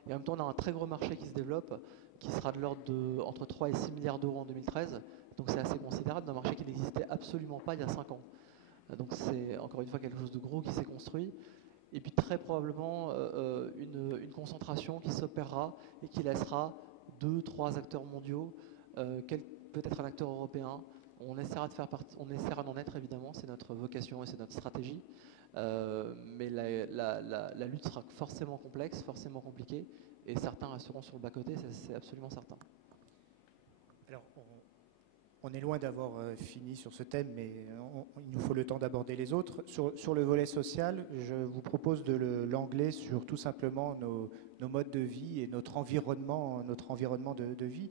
Et en même temps, on a un très gros marché qui se développe, qui sera de l'ordre de entre 3 et 6 milliards d'euros en 2013. Donc c'est assez considérable d'un marché qui n'existait absolument pas il y a 5 ans. Donc c'est encore une fois quelque chose de gros qui s'est construit. et puis très probablement une concentration qui s'opérera et qui laissera 2-3 acteurs mondiaux, peut-être un acteur européen. On essaiera d'en être évidemment, c'est notre vocation et c'est notre stratégie. Mais la lutte sera forcément complexe, forcément compliquée, et certains resteront sur le bas-côté, c'est absolument certain. Alors, on est loin d'avoir fini sur ce thème, mais il nous faut le temps d'aborder les autres. Sur le volet social, je vous propose de l'angler sur tout simplement nos modes de vie et notre environnement de vie.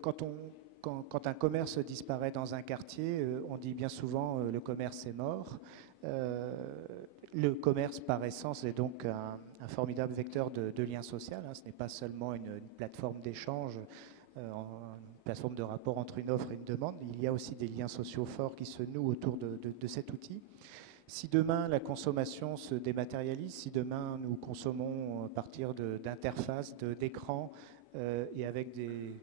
Quand un commerce disparaît dans un quartier, on dit bien souvent le commerce est mort. Le commerce, par essence, est donc un formidable vecteur de lien social. Ce n'est pas seulement une plateforme d'échange, une plateforme de rapport entre une offre et une demande. Il y a aussi des liens sociaux forts qui se nouent autour de cet outil. Si demain la consommation se dématérialise, si demain nous consommons à partir d'interfaces, d'écrans, et avec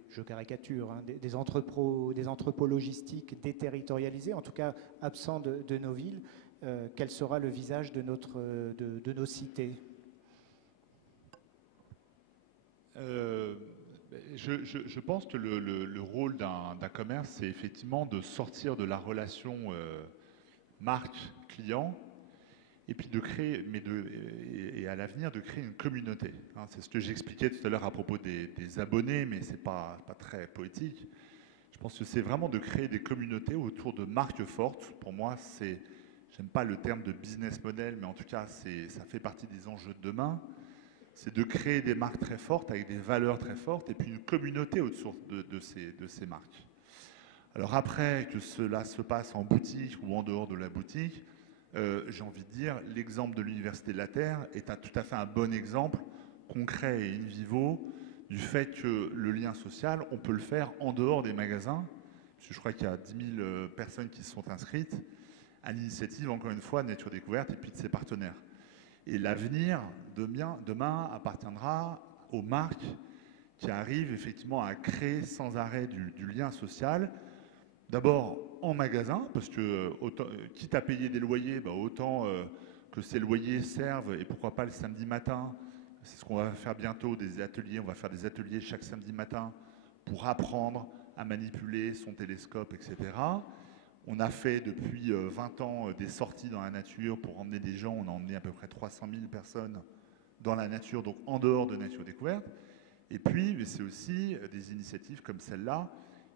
je caricature, des entrepôts logistiques déterritorialisés, en tout cas absents de nos villes, quel sera le visage de nos cités? Je pense que le rôle d'un commerce, c'est effectivement de sortir de la relation marque-client et puis de créer, et à l'avenir, de créer une communauté. C'est ce que j'expliquais tout à l'heure à propos des abonnés, mais c'est pas très poétique. Je pense que c'est vraiment de créer des communautés autour de marques fortes. Pour moi, j'aime pas le terme de business model, mais en tout cas, ça fait partie des enjeux de demain. C'est de créer des marques très fortes, avec des valeurs très fortes, et puis une communauté autour de ces marques. Alors après, que cela se passe en boutique ou en dehors de la boutique, j'ai envie de dire, l'exemple de l'Université de la Terre est tout à fait un bon exemple, concret et in vivo, du fait que le lien social, on peut le faire en dehors des magasins. Parce que je crois qu'il y a 10 000 personnes qui se sont inscrites à l'initiative, encore une fois, de Nature Découverte et puis de ses partenaires. Et l'avenir, demain, appartiendra aux marques qui arrivent effectivement à créer sans arrêt du lien social. D'abord en magasin, parce que quitte à payer des loyers, autant que ces loyers servent, et pourquoi pas le samedi matin, c'est ce qu'on va faire bientôt, des ateliers, on va faire des ateliers chaque samedi matin pour apprendre à manipuler son télescope, etc. On a fait depuis 20 ans des sorties dans la nature pour emmener des gens, on a emmené à peu près 300 000 personnes dans la nature, donc en dehors de Nature Découverte. Et puis, c'est aussi des initiatives comme celle-là,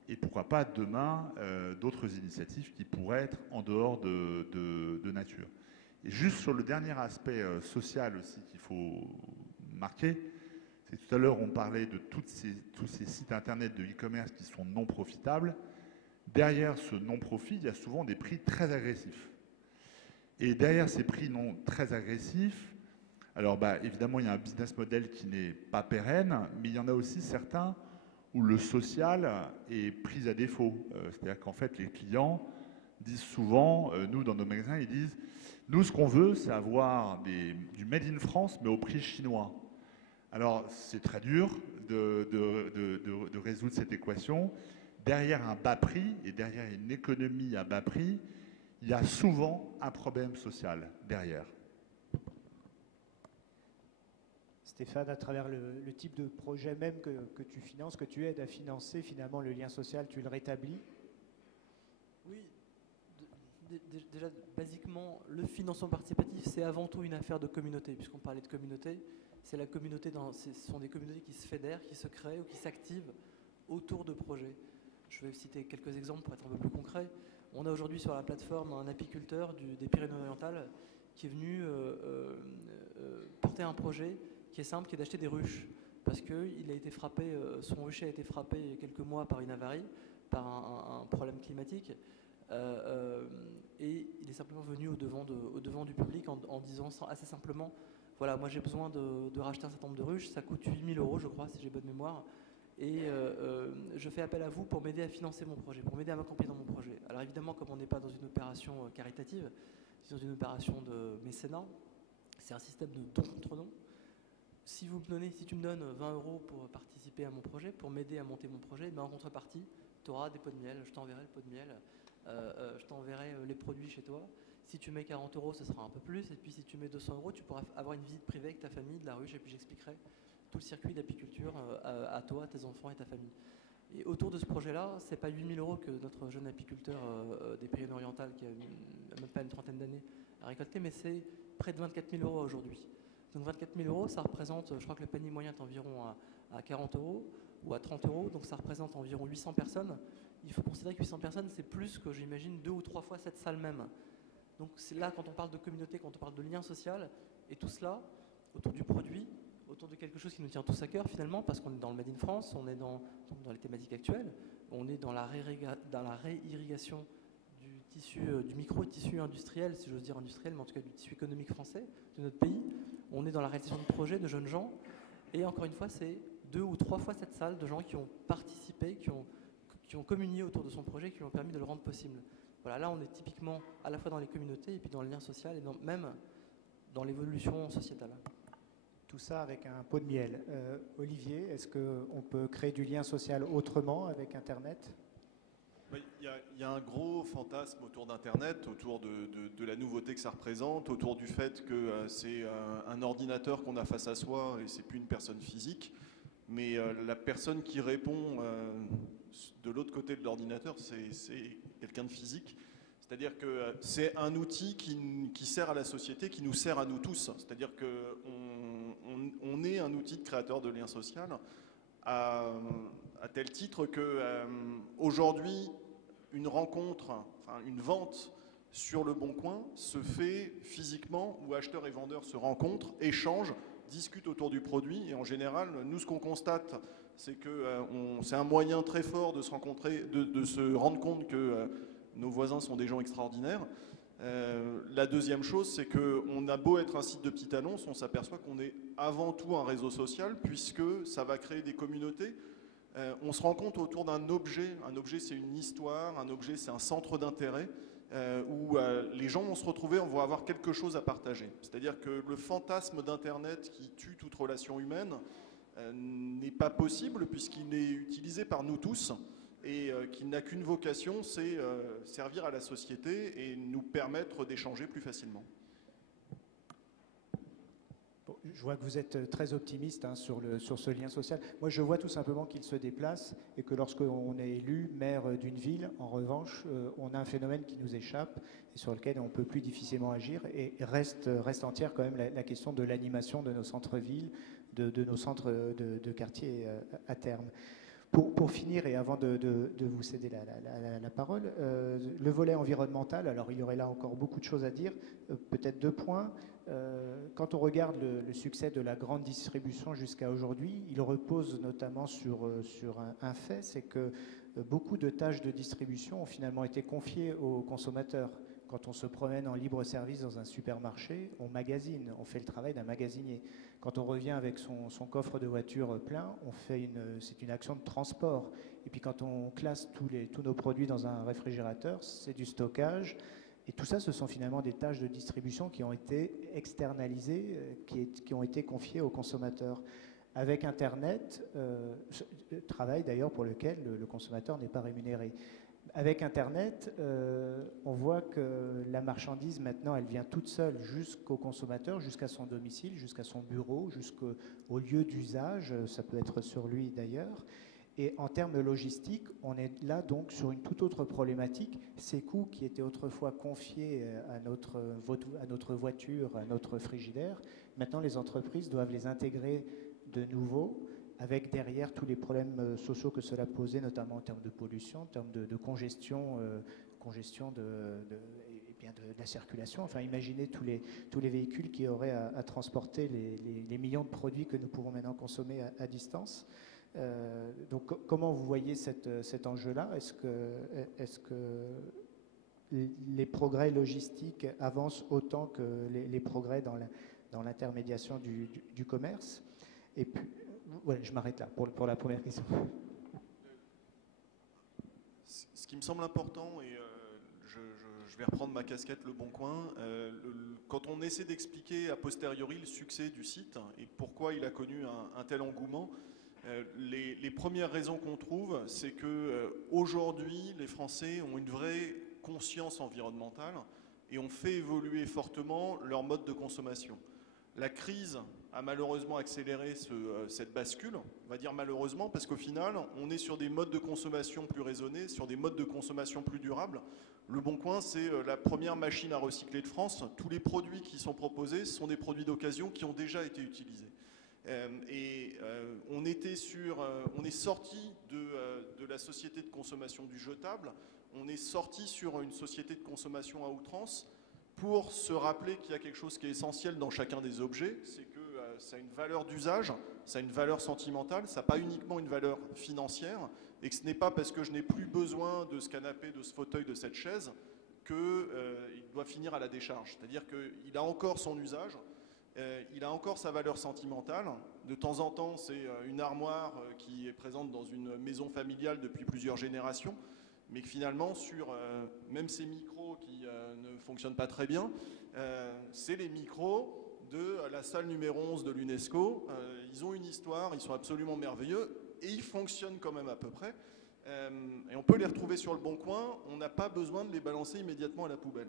et pourquoi pas demain d'autres initiatives qui pourraient être en dehors de nature. Et juste sur le dernier aspect social aussi qu'il faut marquer, c'est tout à l'heure on parlait de tous ces sites internet de e-commerce qui sont non profitables. Derrière ce non-profit, il y a souvent des prix très agressifs. Et derrière ces prix très agressifs, alors évidemment il y a un business model qui n'est pas pérenne, mais il y en a aussi certains où le social est pris à défaut. C'est-à-dire qu'en fait, les clients disent souvent, nous, dans nos magasins, ils disent, nous, ce qu'on veut, c'est avoir du Made in France, mais au prix chinois. Alors, c'est très dur de résoudre cette équation. Derrière un bas prix et derrière une économie à bas prix, il y a souvent un problème social derrière. Stéphane, à travers le type de projet même que tu finances, que tu aides à financer, finalement, le lien social, tu le rétablis? Oui, déjà, basiquement, le financement participatif, c'est avant tout une affaire de communauté. Puisqu'on parlait de communauté, c'est la communauté, ce sont des communautés qui se fédèrent, qui se créent ou qui s'activent autour de projets. Je vais citer quelques exemples pour être un peu plus concret. On a aujourd'hui sur la plateforme un apiculteur des Pyrénées-Orientales qui est venu porter un projet qui est simple, qui est d'acheter des ruches. Parce que son rucher a été frappé il y a quelques mois par une avarie, par un problème climatique. Et il est simplement venu au devant du public en disant assez simplement, voilà, moi j'ai besoin de racheter un certain nombre de ruches, ça coûte 8 000 €, je crois, si j'ai bonne mémoire. Et je fais appel à vous pour m'aider à financer mon projet, pour m'aider à m'accompagner dans mon projet. Alors évidemment, comme on n'est pas dans une opération caritative, c'est dans une opération de mécénat, c'est un système de don contre don. Si tu me donnes 20 € pour participer à mon projet, pour m'aider à monter mon projet, en contrepartie, tu auras des pots de miel, je t'enverrai le pot de miel, je t'enverrai les produits chez toi. Si tu mets 40 €, ce sera un peu plus. Et puis si tu mets 200 €, tu pourras avoir une visite privée avec ta famille de la ruche. Et puis j'expliquerai tout le circuit d'apiculture à toi, tes enfants et ta famille. Et autour de ce projet-là, c'est pas 8 000 € que notre jeune apiculteur des Pyrénées-Orientales, qui a même pas une trentaine d'années, a récolté, mais c'est près de 24 000 € aujourd'hui. Donc 24 000 €, ça représente, je crois que le panier moyen est environ à 40 € ou à 30 €, donc ça représente environ 800 personnes. Il faut considérer que 800 personnes, c'est plus que, j'imagine, 2 ou 3 fois cette salle même. Donc c'est là, quand on parle de communauté, quand on parle de lien social, et tout cela, autour du produit, autour de quelque chose qui nous tient tous à cœur finalement, parce qu'on est dans le Made in France, on est dans les thématiques actuelles, on est dans la réirrigation du tissu, du micro-tissu industriel, si j'ose dire industriel, mais en tout cas du tissu économique français, de notre pays. On est dans la réalisation de projets de jeunes gens, et encore une fois, c'est 2 ou 3 fois cette salle de gens qui ont participé, qui ont communié autour de son projet, qui lui ont permis de le rendre possible. Voilà, là on est typiquement à la fois dans les communautés, et puis dans le lien social, et même dans l'évolution sociétale. Tout ça avec un pot de miel. Olivier, est-ce qu'on peut créer du lien social autrement avec Internet ? Il y a un gros fantasme autour d'Internet, autour de la nouveauté que ça représente, autour du fait que c'est un ordinateur qu'on a face à soi et c'est plus une personne physique. Mais la personne qui répond de l'autre côté de l'ordinateur, c'est quelqu'un de physique. C'est-à-dire que c'est un outil qui sert à la société, qui nous sert à nous tous. C'est-à-dire qu'on est un outil de créateur de lien social à tel titre que aujourd'hui, une rencontre, enfin une vente sur le Bon Coin se fait physiquement, où acheteurs et vendeurs se rencontrent, échangent, discutent autour du produit. Et en général, nous, ce qu'on constate, c'est que c'est un moyen très fort de se rencontrer, de se rendre compte que nos voisins sont des gens extraordinaires. La deuxième chose, c'est qu'on a beau être un site de petite annonce, on s'aperçoit qu'on est avant tout un réseau social, puisque ça va créer des communautés. On se rend compte autour d'un objet. Un objet, c'est une histoire, un objet, c'est un centre d'intérêt, où les gens vont se retrouver, on va avoir quelque chose à partager. C'est-à-dire que le fantasme d'Internet qui tue toute relation humaine n'est pas possible, puisqu'il est utilisé par nous tous, et qui n'a qu'une vocation, c'est servir à la société et nous permettre d'échanger plus facilement. Bon, je vois que vous êtes très optimiste sur ce lien social. Moi, je vois tout simplement qu'il se déplace et que lorsqu'on est élu maire d'une ville, en revanche, on a un phénomène qui nous échappe et sur lequel on peut plus difficilement agir, et reste entière quand même la question de l'animation de nos centres-villes, de nos centres de quartier à terme. Pour finir, et avant de vous céder la parole, le volet environnemental, alors il y aurait là encore beaucoup de choses à dire, peut-être 2 points. Quand on regarde le succès de la grande distribution jusqu'à aujourd'hui, il repose notamment sur un fait, c'est que beaucoup de tâches de distribution ont finalement été confiées aux consommateurs. Quand on se promène en libre service dans un supermarché, on magasine, on fait le travail d'un magasinier. Quand on revient avec son coffre de voiture plein, c'est une action de transport. Et puis quand on classe tous nos produits dans un réfrigérateur, c'est du stockage. Et tout ça, ce sont finalement des tâches de distribution qui ont été externalisées, qui ont été confiées aux consommateurs. Avec Internet, travail d'ailleurs pour lequel le consommateur n'est pas rémunéré. Avec Internet, on voit que la marchandise, maintenant, elle vient toute seule jusqu'au consommateur, jusqu'à son domicile, jusqu'à son bureau, jusqu'au lieu d'usage. Ça peut être sur lui d'ailleurs. Et en termes logistiques, on est là donc sur une toute autre problématique. Ces coûts qui étaient autrefois confiés à notre voiture, à notre frigidaire, maintenant les entreprises doivent les intégrer de nouveau, avec derrière tous les problèmes sociaux que cela posait, notamment en termes de pollution, en termes de congestion de la circulation. Enfin, imaginez tous les véhicules qui auraient à transporter les millions de produits que nous pouvons maintenant consommer à distance. Donc, comment vous voyez cet enjeu-là ? Est-ce que les progrès logistiques avancent autant que les progrès dans l'intermédiation du commerce ? Et puis, ouais, je m'arrête là pour la première question. Ce qui me semble important, et je vais reprendre ma casquette Le Bon Coin, quand on essaie d'expliquer a posteriori le succès du site et pourquoi il a connu un tel engouement, les premières raisons qu'on trouve, c'est que aujourd'hui les Français ont une vraie conscience environnementale et on fait évoluer fortement leur mode de consommation. La crise a malheureusement accéléré cette bascule, on va dire malheureusement, parce qu'au final, on est sur des modes de consommation plus raisonnés, sur des modes de consommation plus durables. Le Bon Coin, c'est la première machine à recycler de France. Tous les produits qui sont proposés sont des produits d'occasion qui ont déjà été utilisés. On est sorti de la société de consommation du jetable, on est sorti sur une société de consommation à outrance pour se rappeler qu'il y a quelque chose qui est essentiel dans chacun des objets, c'est que ça a une valeur d'usage, ça a une valeur sentimentale, ça n'a pas uniquement une valeur financière, et que ce n'est pas parce que je n'ai plus besoin de ce canapé, de ce fauteuil, de cette chaise, qu'il doit finir à la décharge. C'est-à-dire qu'il a encore son usage, il a encore sa valeur sentimentale. De temps en temps, c'est une armoire qui est présente dans une maison familiale depuis plusieurs générations, mais que finalement, sur même ces micros qui ne fonctionnent pas très bien, c'est les micros de la salle numéro 11 de l'UNESCO. Ils ont une histoire, ils sont absolument merveilleux, et ils fonctionnent quand même à peu près. Et on peut les retrouver sur le Bon Coin, on n'a pas besoin de les balancer immédiatement à la poubelle.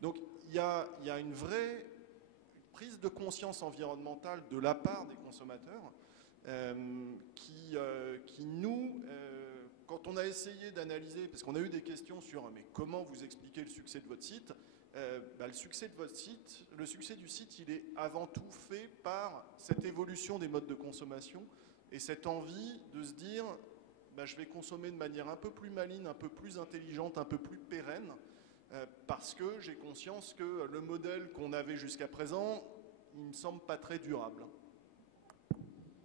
Donc il y a une vraie prise de conscience environnementale de la part des consommateurs qui nous, quand on a essayé d'analyser, parce qu'on a eu des questions sur mais comment vous expliquez le succès de votre site, le succès de votre site, le succès du site, il est avant tout fait par cette évolution des modes de consommation et cette envie de se dire je vais consommer de manière un peu plus maligne, un peu plus intelligente, un peu plus pérenne, parce que j'ai conscience que le modèle qu'on avait jusqu'à présent, il me semble pas très durable.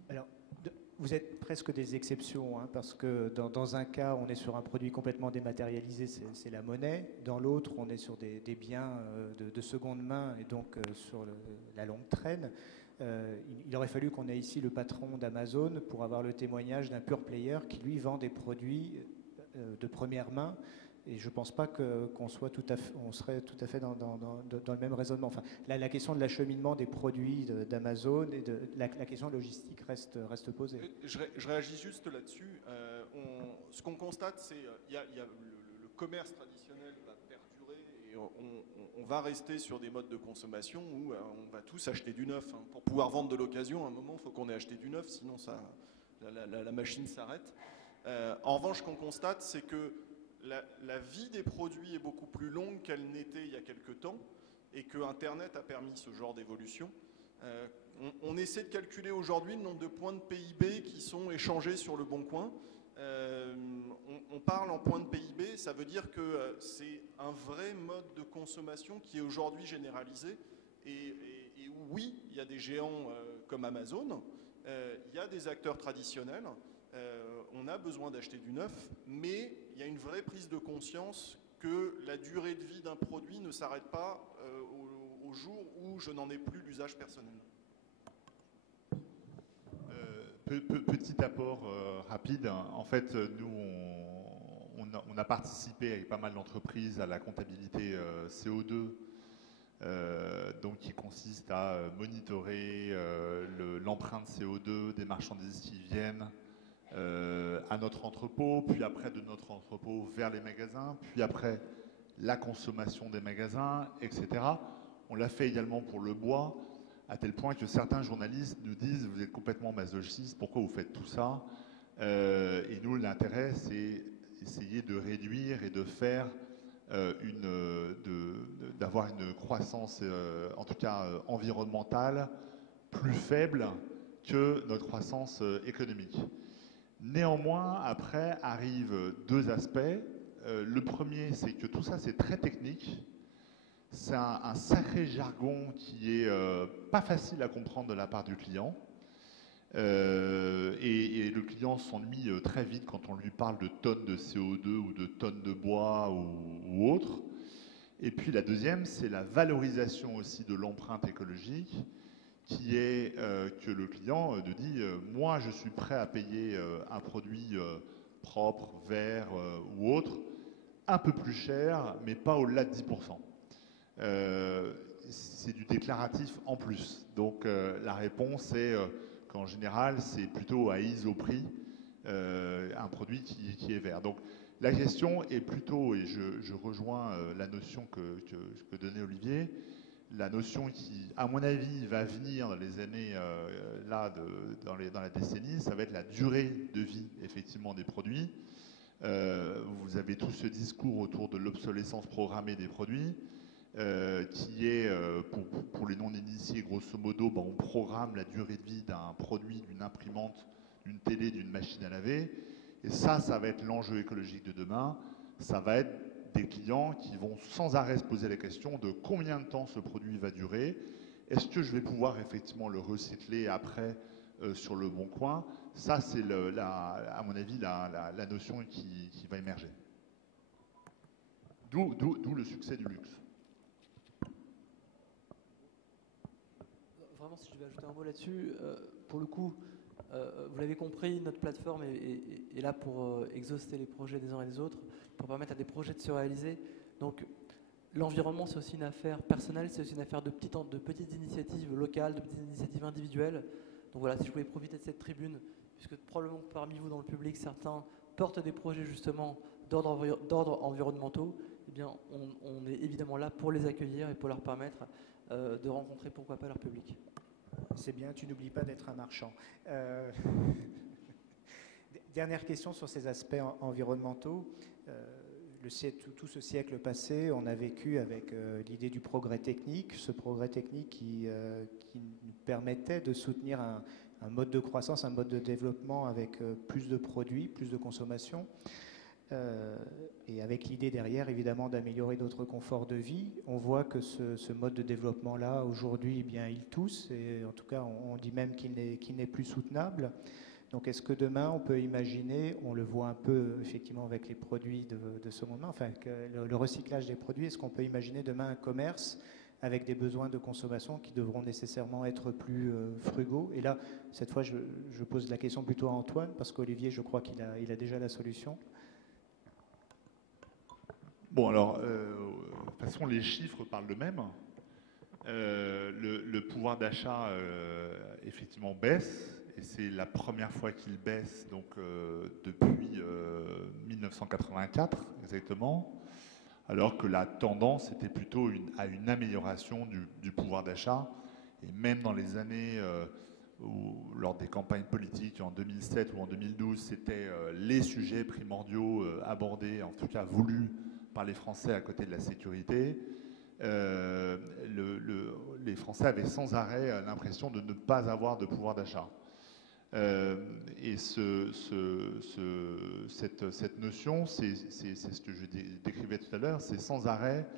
Alors, vous êtes presque des exceptions, hein, parce que dans un cas, on est sur un produit complètement dématérialisé, c'est la monnaie. Dans l'autre, on est sur des biens de seconde main et donc sur la longue traîne. Il aurait fallu qu'on ait ici le patron d'Amazon pour avoir le témoignage d'un pure player qui, lui, vend des produits de première main. Et je ne pense pas qu'on serait tout à fait dans le même raisonnement. Enfin, la question de l'acheminement des produits d'Amazon et la question logistique reste posée. Je réagis juste là-dessus. Ce qu'on constate, c'est qu'il le commerce traditionnel va perdurer et on va rester sur des modes de consommation où on va tous acheter du neuf. Hein. Pour pouvoir vendre de l'occasion, à un moment, il faut qu'on ait acheté du neuf, sinon la machine s'arrête. En revanche, ce qu'on constate, c'est que la vie des produits est beaucoup plus longue qu'elle n'était il y a quelque temps et que Internet a permis ce genre d'évolution. On essaie de calculer aujourd'hui le nombre de points de PIB qui sont échangés sur le Bon Coin. On parle en points de PIB, ça veut dire que c'est un vrai mode de consommation qui est aujourd'hui généralisé. Et oui, il y a des géants comme Amazon, il y a des acteurs traditionnels. On a besoin d'acheter du neuf, mais il y a une vraie prise de conscience que la durée de vie d'un produit ne s'arrête pas au jour où je n'en ai plus l'usage personnel. Petit apport rapide. En fait, nous, on a participé avec pas mal d'entreprises à la comptabilité CO2, donc qui consiste à monitorer l'empreinte CO2 des marchandises qui viennent à notre entrepôt, puis après de notre entrepôt vers les magasins, puis après la consommation des magasins, etc. On l'a fait également pour le bois, à tel point que certains journalistes nous disent « vous êtes complètement masochistes, pourquoi vous faites tout ça ?» Et nous, l'intérêt, c'est essayer de réduire et de faire d'avoir une croissance, en tout cas environnementale, plus faible que notre croissance économique. Néanmoins, après, arrivent deux aspects. Le premier, c'est que tout ça, c'est très technique. C'est un sacré jargon qui est pas facile à comprendre de la part du client. Et le client s'ennuie très vite quand on lui parle de tonnes de CO2 ou de tonnes de bois ou autre. Et puis la deuxième, c'est la valorisation aussi de l'empreinte écologique, qui est que le client dit moi je suis prêt à payer un produit propre, vert ou autre, un peu plus cher, mais pas au-delà de 10%. C'est du déclaratif en plus. Donc la réponse est qu'en général c'est plutôt à ISO prix un produit qui est vert. Donc La question est plutôt, et je rejoins la notion que donnait Olivier, la notion qui, à mon avis, va venir dans les années, dans la décennie, ça va être la durée de vie, effectivement, des produits. Vous avez tout ce discours autour de l'obsolescence programmée des produits, qui est, pour les non-initiés, grosso modo, on programme la durée de vie d'un produit, d'une imprimante, d'une télé, d'une machine à laver. Et ça va être l'enjeu écologique de demain. Ça va être des clients qui vont sans arrêt se poser la question de combien de temps ce produit va durer. Est-ce que je vais pouvoir effectivement le recycler après sur le bon coin? Ça, c'est, à mon avis, la notion qui va émerger. D'où le succès du luxe. Vraiment, si je devais ajouter un mot là-dessus, pour le coup, vous l'avez compris, notre plateforme est là pour exhauster les projets des uns et des autres, pour permettre à des projets de se réaliser. Donc, l'environnement, c'est aussi une affaire personnelle, c'est aussi une affaire de petites initiatives locales, de petites initiatives individuelles. Donc voilà, si je pouvais profiter de cette tribune, puisque probablement parmi vous dans le public, certains portent des projets justement d'ordre environnementaux, eh bien, on est évidemment là pour les accueillir et pour leur permettre de rencontrer pourquoi pas leur public. C'est bien, tu n'oublies pas d'être un marchand. Dernière question sur ces aspects environnementaux. Tout ce siècle passé, on a vécu avec l'idée du progrès technique, ce progrès technique qui nous permettait de soutenir un mode de croissance, un mode de développement avec plus de produits, plus de consommation. Et avec l'idée derrière, évidemment, d'améliorer notre confort de vie. On voit que ce mode de développement-là, aujourd'hui, eh bien, il tousse, et en tout cas, on dit même qu'il n'est plus soutenable. Donc, est-ce que demain, on peut imaginer, on le voit un peu, effectivement, avec les produits de seconde main, enfin, le recyclage des produits, est-ce qu'on peut imaginer demain un commerce avec des besoins de consommation qui devront nécessairement être plus frugaux? Et là, cette fois, je pose la question plutôt à Antoine, parce qu'Olivier, je crois qu'il a déjà la solution. Bon, alors, de toute façon, les chiffres parlent d'eux-mêmes. Le pouvoir d'achat, effectivement, baisse, et c'est la première fois qu'il baisse, donc depuis 1984, exactement, alors que la tendance était plutôt à une amélioration du pouvoir d'achat, et même dans les années lors des campagnes politiques en 2007 ou en 2012, c'était les sujets primordiaux abordés, en tout cas voulus par les Français à côté de la sécurité. Les Français avaient sans arrêt l'impression de ne pas avoir de pouvoir d'achat. Et cette notion, c'est ce que je décrivais tout à l'heure, c'est sans arrêt,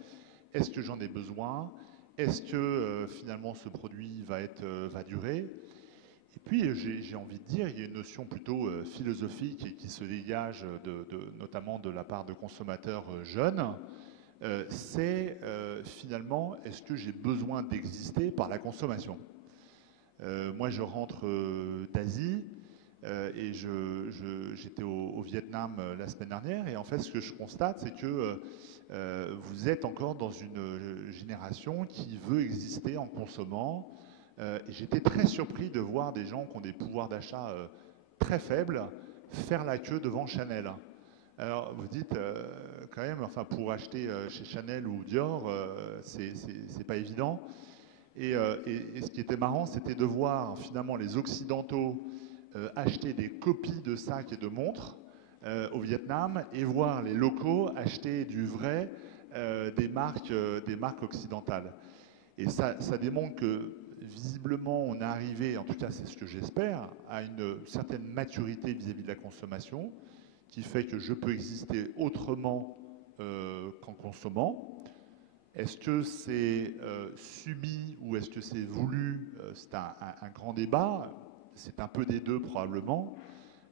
est-ce que j'en ai besoin? Est-ce que finalement ce produit va durer? Et puis j'ai envie de dire, il y a une notion plutôt philosophique et qui se dégage notamment de la part de consommateurs jeunes. C'est finalement, est-ce que j'ai besoin d'exister par la consommation? Moi, je rentre d'Asie et j'étais au Vietnam la semaine dernière. Et en fait, ce que je constate, c'est que vous êtes encore dans une génération qui veut exister en consommant. Et j'étais très surpris de voir des gens qui ont des pouvoirs d'achat très faibles faire la queue devant Chanel. Alors, vous dites, quand même, enfin, pour acheter chez Chanel ou Dior, c'est pas évident. Et ce qui était marrant, c'était de voir finalement les Occidentaux acheter des copies de sacs et de montres au Vietnam et voir les locaux acheter du vrai des marques occidentales. Et ça démontre que visiblement on est arrivé, en tout cas c'est ce que j'espère, à une certaine maturité vis-à-vis de la consommation qui fait que je peux exister autrement qu'en consommant. Est-ce que c'est subi ou est-ce que c'est voulu? C'est un grand débat. C'est un peu des deux probablement.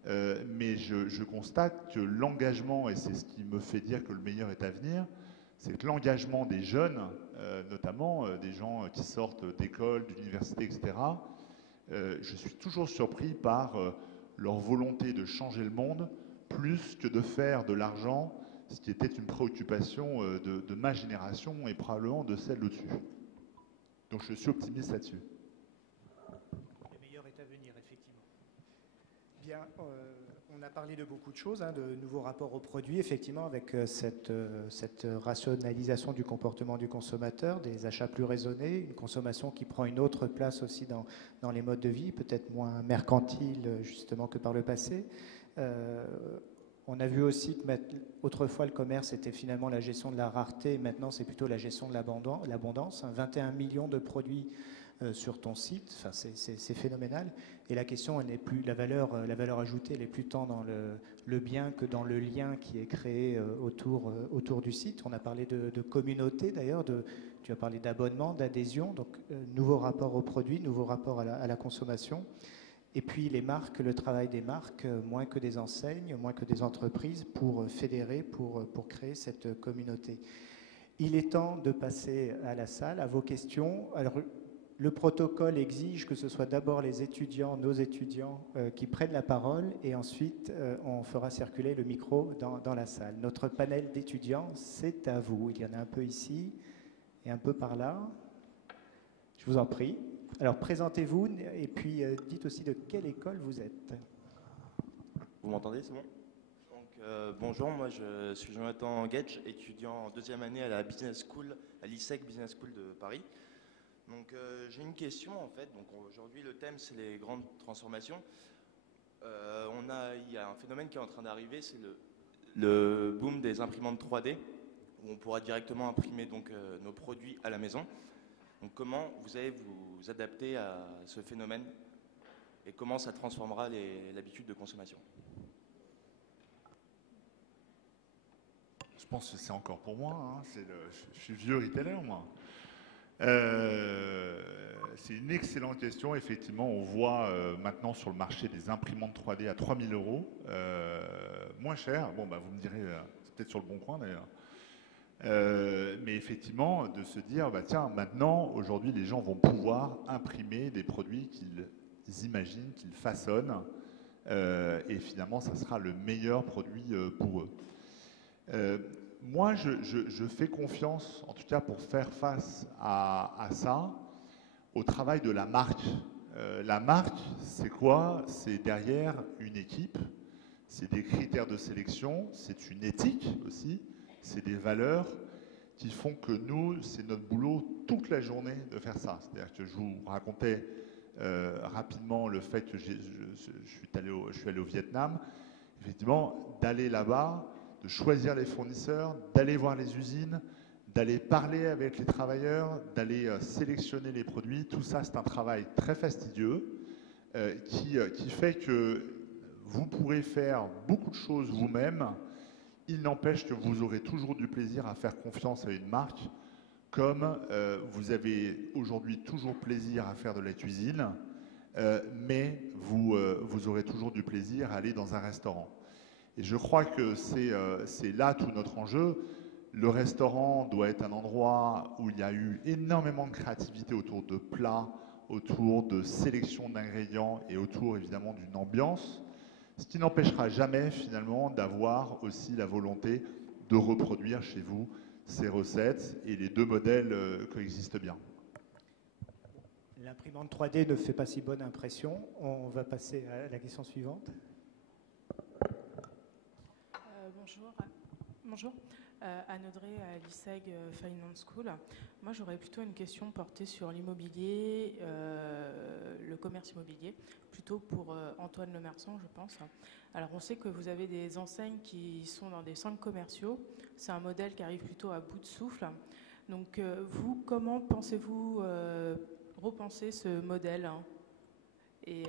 Mais je constate que l'engagement, et c'est ce qui me fait dire que le meilleur est à venir, c'est que l'engagement des jeunes, notamment des gens qui sortent d'écoles, d'universités, etc., je suis toujours surpris par leur volonté de changer le monde plus que de faire de l'argent, ce qui était une préoccupation de ma génération et probablement de celle au-dessus. Donc je suis optimiste là-dessus. Le meilleur est à venir, effectivement. Bien, On a parlé de beaucoup de choses, de nouveaux rapports aux produits, effectivement, avec cette rationalisation du comportement du consommateur, des achats plus raisonnés, une consommation qui prend une autre place aussi dans les modes de vie, peut-être moins mercantile justement que par le passé. On a vu aussi que autrefois le commerce était finalement la gestion de la rareté, et maintenant c'est plutôt la gestion de l'abondance. 21 millions de produits sur ton site, enfin, c'est phénoménal. Et la question, elle n'est plus la valeur ajoutée, elle est plus tant dans le bien que dans le lien qui est créé autour du site. On a parlé de communauté d'ailleurs, tu as parlé d'abonnement, d'adhésion, donc nouveau rapport aux produits, nouveau rapport à la consommation. Et puis les marques, le travail des marques, moins que des enseignes, moins que des entreprises, pour fédérer, pour créer cette communauté. Il est temps de passer à la salle, à vos questions. Alors, le protocole exige que ce soit d'abord les étudiants, nos étudiants, qui prennent la parole, et ensuite on fera circuler le micro dans la salle. Notre panel d'étudiants, c'est à vous. Il y en a un peu ici et un peu par là. Je vous en prie. Alors présentez-vous et puis dites aussi de quelle école vous êtes. Vous m'entendez, c'est bon? Donc, bonjour, moi je suis Jonathan Gedge, étudiant en deuxième année à la Business School, à l'ISEC Business School de Paris. Donc j'ai une question en fait. Donc aujourd'hui le thème c'est les grandes transformations. Il y a un phénomène qui est en train d'arriver, c'est le boom des imprimantes 3D, où on pourra directement imprimer donc nos produits à la maison. Donc comment vous allez vous adapter à ce phénomène et comment ça transformera l'habitude de consommation? Je pense que c'est encore pour moi, je suis vieux retailer moi. C'est une excellente question. Effectivement, on voit maintenant sur le marché des imprimantes 3D à 3 000 €, moins cher. Bon, vous me direz, c'est peut-être sur le bon coin d'ailleurs. Mais effectivement, de se dire, tiens, maintenant, aujourd'hui, les gens vont pouvoir imprimer des produits qu'ils imaginent, qu'ils façonnent, et finalement, ça sera le meilleur produit pour eux. Moi, je fais confiance, en tout cas pour faire face à ça, au travail de la marque. La marque, c'est quoi? C'est derrière une équipe, c'est des critères de sélection, c'est une éthique aussi, c'est des valeurs qui font que nous, c'est notre boulot toute la journée de faire ça. C'est-à-dire que je vous racontais rapidement le fait que je suis allé au Vietnam, effectivement, d'aller là-bas, de choisir les fournisseurs, d'aller voir les usines, d'aller parler avec les travailleurs, d'aller sélectionner les produits. Tout ça, c'est un travail très fastidieux qui fait que vous pourrez faire beaucoup de choses vous-même. Il n'empêche que vous aurez toujours du plaisir à faire confiance à une marque, comme vous avez aujourd'hui toujours plaisir à faire de la cuisine, mais vous aurez toujours du plaisir à aller dans un restaurant. Et je crois que c'est là tout notre enjeu. Le restaurant doit être un endroit où il y a eu énormément de créativité autour de plats, autour de sélection d'ingrédients et autour évidemment d'une ambiance, ce qui n'empêchera jamais finalement d'avoir aussi la volonté de reproduire chez vous ces recettes, et les deux modèles coexistent bien. L'imprimante 3D ne fait pas si bonne impression. On va passer à la question suivante. Bonjour. Anne Audrey à l'ISEG Finance School. Moi, j'aurais plutôt une question portée sur l'immobilier, le commerce immobilier, plutôt pour Antoine Lemerson, je pense. Alors, on sait que vous avez des enseignes qui sont dans des centres commerciaux. C'est un modèle qui arrive plutôt à bout de souffle. Donc, vous, comment pensez-vous repenser ce modèle, et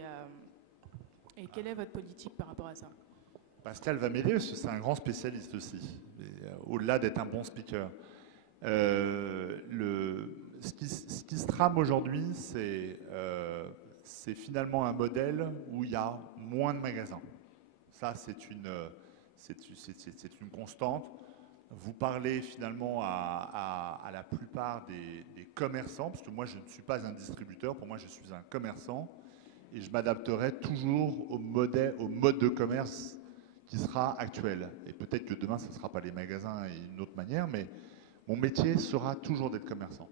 quelle est votre politique par rapport à ça? Pascal va m'aider parce que c'est un grand spécialiste aussi, au-delà d'être un bon speaker. Ce qui se trame aujourd'hui, c'est finalement un modèle où il y a moins de magasins. Ça, c'est une constante. Vous parlez finalement à la plupart des commerçants, parce que moi, je ne suis pas un distributeur, pour moi, je suis un commerçant, et je m'adapterai toujours au mode de commerce qui sera actuel. Et peut-être que demain, ce ne sera pas les magasins et une autre manière, mais mon métier sera toujours d'être commerçant.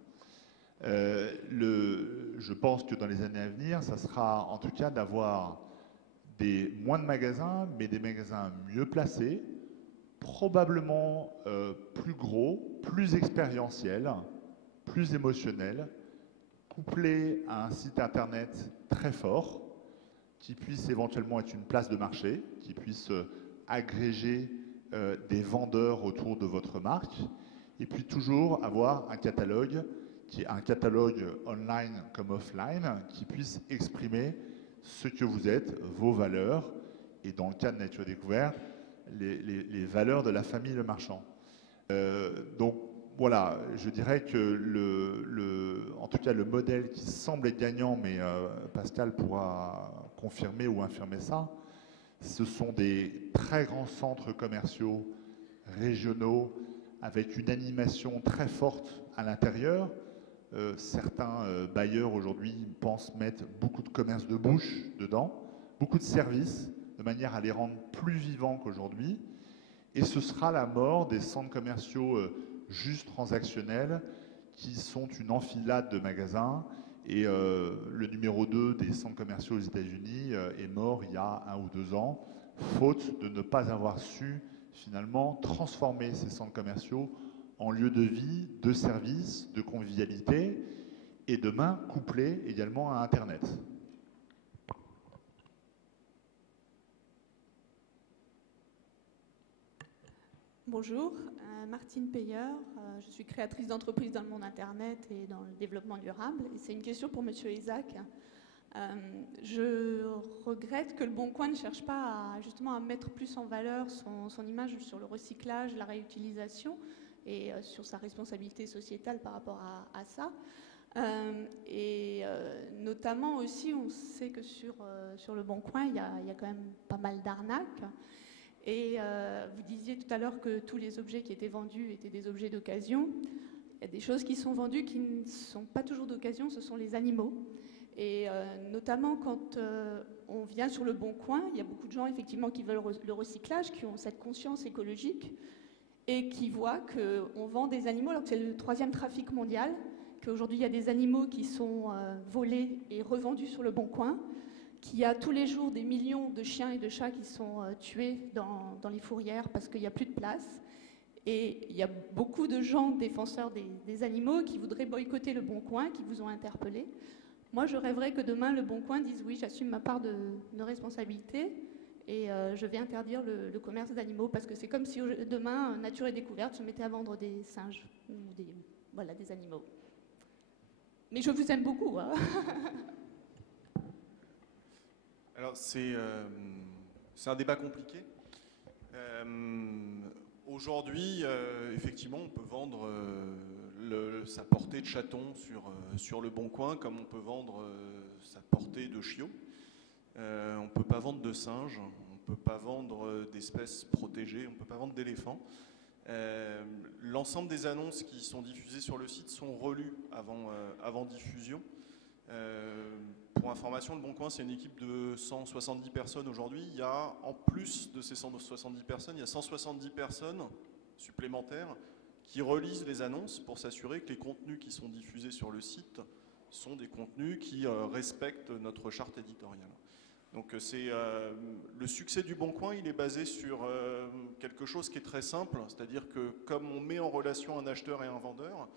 Je pense que dans les années à venir, ça sera en tout cas d'avoir moins de magasins, mais des magasins mieux placés, probablement plus gros, plus expérientiels, plus émotionnels, couplés à un site internet très fort, qui puisse éventuellement être une place de marché, qui puisse agréger des vendeurs autour de votre marque, et puis toujours avoir un catalogue, qui est un catalogue online comme offline, qui puisse exprimer ce que vous êtes, vos valeurs, et dans le cas de Nature Découverte, les valeurs de la famille Le Marchand. Donc voilà, je dirais que en tout cas le modèle qui semble être gagnant, mais Pascal pourra confirmer ou infirmer ça, ce sont des très grands centres commerciaux régionaux avec une animation très forte à l'intérieur. Certains bailleurs aujourd'hui pensent mettre beaucoup de commerce de bouche dedans, beaucoup de services, de manière à les rendre plus vivants qu'aujourd'hui. Et ce sera la mort des centres commerciaux juste transactionnels qui sont une enfilade de magasins. Et le numéro 2 des centres commerciaux aux États-Unis est mort il y a 1 ou 2 ans, faute de ne pas avoir su finalement transformer ces centres commerciaux en lieu de vie, de service, de convivialité, et demain couplé également à Internet. Bonjour, Martine Payeur, je suis créatrice d'entreprise dans le monde Internet et dans le développement durable. Et c'est une question pour Monsieur Isaac. Je regrette que Le Bon Coin ne cherche pas justement à mettre plus en valeur son image sur le recyclage, la réutilisation et sur sa responsabilité sociétale par rapport à ça. Notamment aussi, on sait que sur Le Bon Coin, il y a quand même pas mal d'arnaques. Et vous disiez tout à l'heure que tous les objets qui étaient vendus étaient des objets d'occasion. Il y a des choses qui sont vendues qui ne sont pas toujours d'occasion, ce sont les animaux. Et notamment quand on vient sur Le Bon Coin, il y a beaucoup de gens effectivement qui veulent le recyclage, qui ont cette conscience écologique et qui voient qu'on vend des animaux alors que c'est le 3e trafic mondial, qu'aujourd'hui il y a des animaux qui sont volés et revendus sur Le Bon Coin, qu'il y a tous les jours des millions de chiens et de chats qui sont tués dans les fourrières parce qu'il n'y a plus de place. Et il y a beaucoup de gens défenseurs des animaux qui voudraient boycotter Le Bon Coin, qui vous ont interpellé. Moi, je rêverais que demain, Le Bon Coin dise oui, j'assume ma part de responsabilité et je vais interdire le commerce d'animaux parce que c'est comme si demain, Nature et Découverte se mettait à vendre des singes ou des animaux. Mais je vous aime beaucoup. Hein. Alors, c'est un débat compliqué. Aujourd'hui, effectivement, on peut vendre sa portée de chaton sur Le Bon Coin, comme on peut vendre sa portée de chiot. On ne peut pas vendre de singes, on ne peut pas vendre d'espèces protégées, on ne peut pas vendre d'éléphants. L'ensemble des annonces qui sont diffusées sur le site sont relues avant diffusion. Pour information, Le Bon Coin, c'est une équipe de 170 personnes aujourd'hui. Il y a, en plus de ces 170 personnes, il y a 170 personnes supplémentaires qui relisent les annonces pour s'assurer que les contenus qui sont diffusés sur le site sont des contenus qui respectent notre charte éditoriale. Donc le succès du Bon Coin, il est basé sur quelque chose qui est très simple, c'est-à-dire que comme on met en relation un acheteur et un vendeur,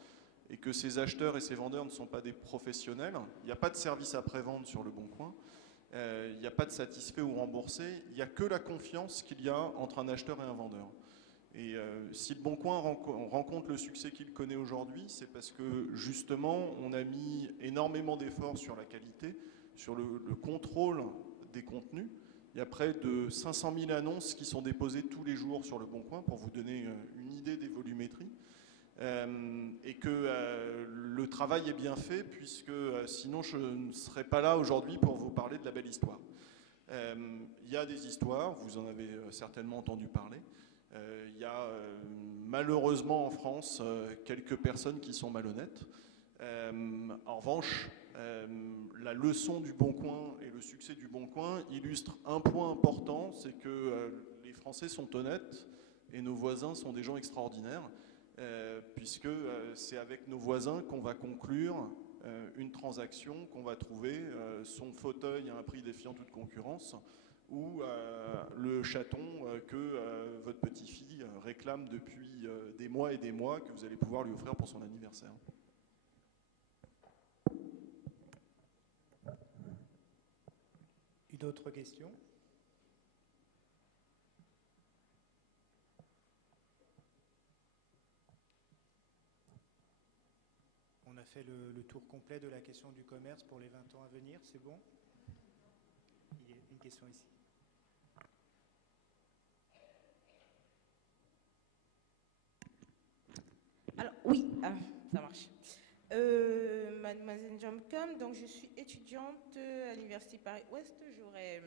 et que ces acheteurs et ces vendeurs ne sont pas des professionnels, il n'y a pas de service après-vente sur Le Bon Coin, il n'y a pas de satisfait ou remboursé, il n'y a que la confiance qu'il y a entre un acheteur et un vendeur. Et si Le Bon Coin rencontre le succès qu'il connaît aujourd'hui, c'est parce que justement on a mis énormément d'efforts sur la qualité, sur le contrôle des contenus. Il y a près de 500 000 annonces qui sont déposées tous les jours sur Le Bon Coin pour vous donner une idée des volumétries. Et que le travail est bien fait, puisque sinon je ne serais pas là aujourd'hui pour vous parler de la belle histoire. Il y a des histoires, vous en avez certainement entendu parler. Il y a malheureusement en France quelques personnes qui sont malhonnêtes. En revanche, la leçon du Bon Coin et le succès du Bon Coin illustrent un point important, c'est que les Français sont honnêtes et nos voisins sont des gens extraordinaires. Puisque c'est avec nos voisins qu'on va conclure une transaction, qu'on va trouver son fauteuil à un prix défiant toute concurrence, ou le chaton que votre petite-fille réclame depuis des mois et des mois, que vous allez pouvoir lui offrir pour son anniversaire. Une autre question? On a fait le tour complet de la question du commerce pour les 20 ans à venir, c'est bon? Il y a une question ici. Alors, oui, ça marche. Mademoiselle Jomcom, donc je suis étudiante à l'Université Paris-Ouest. J'aurais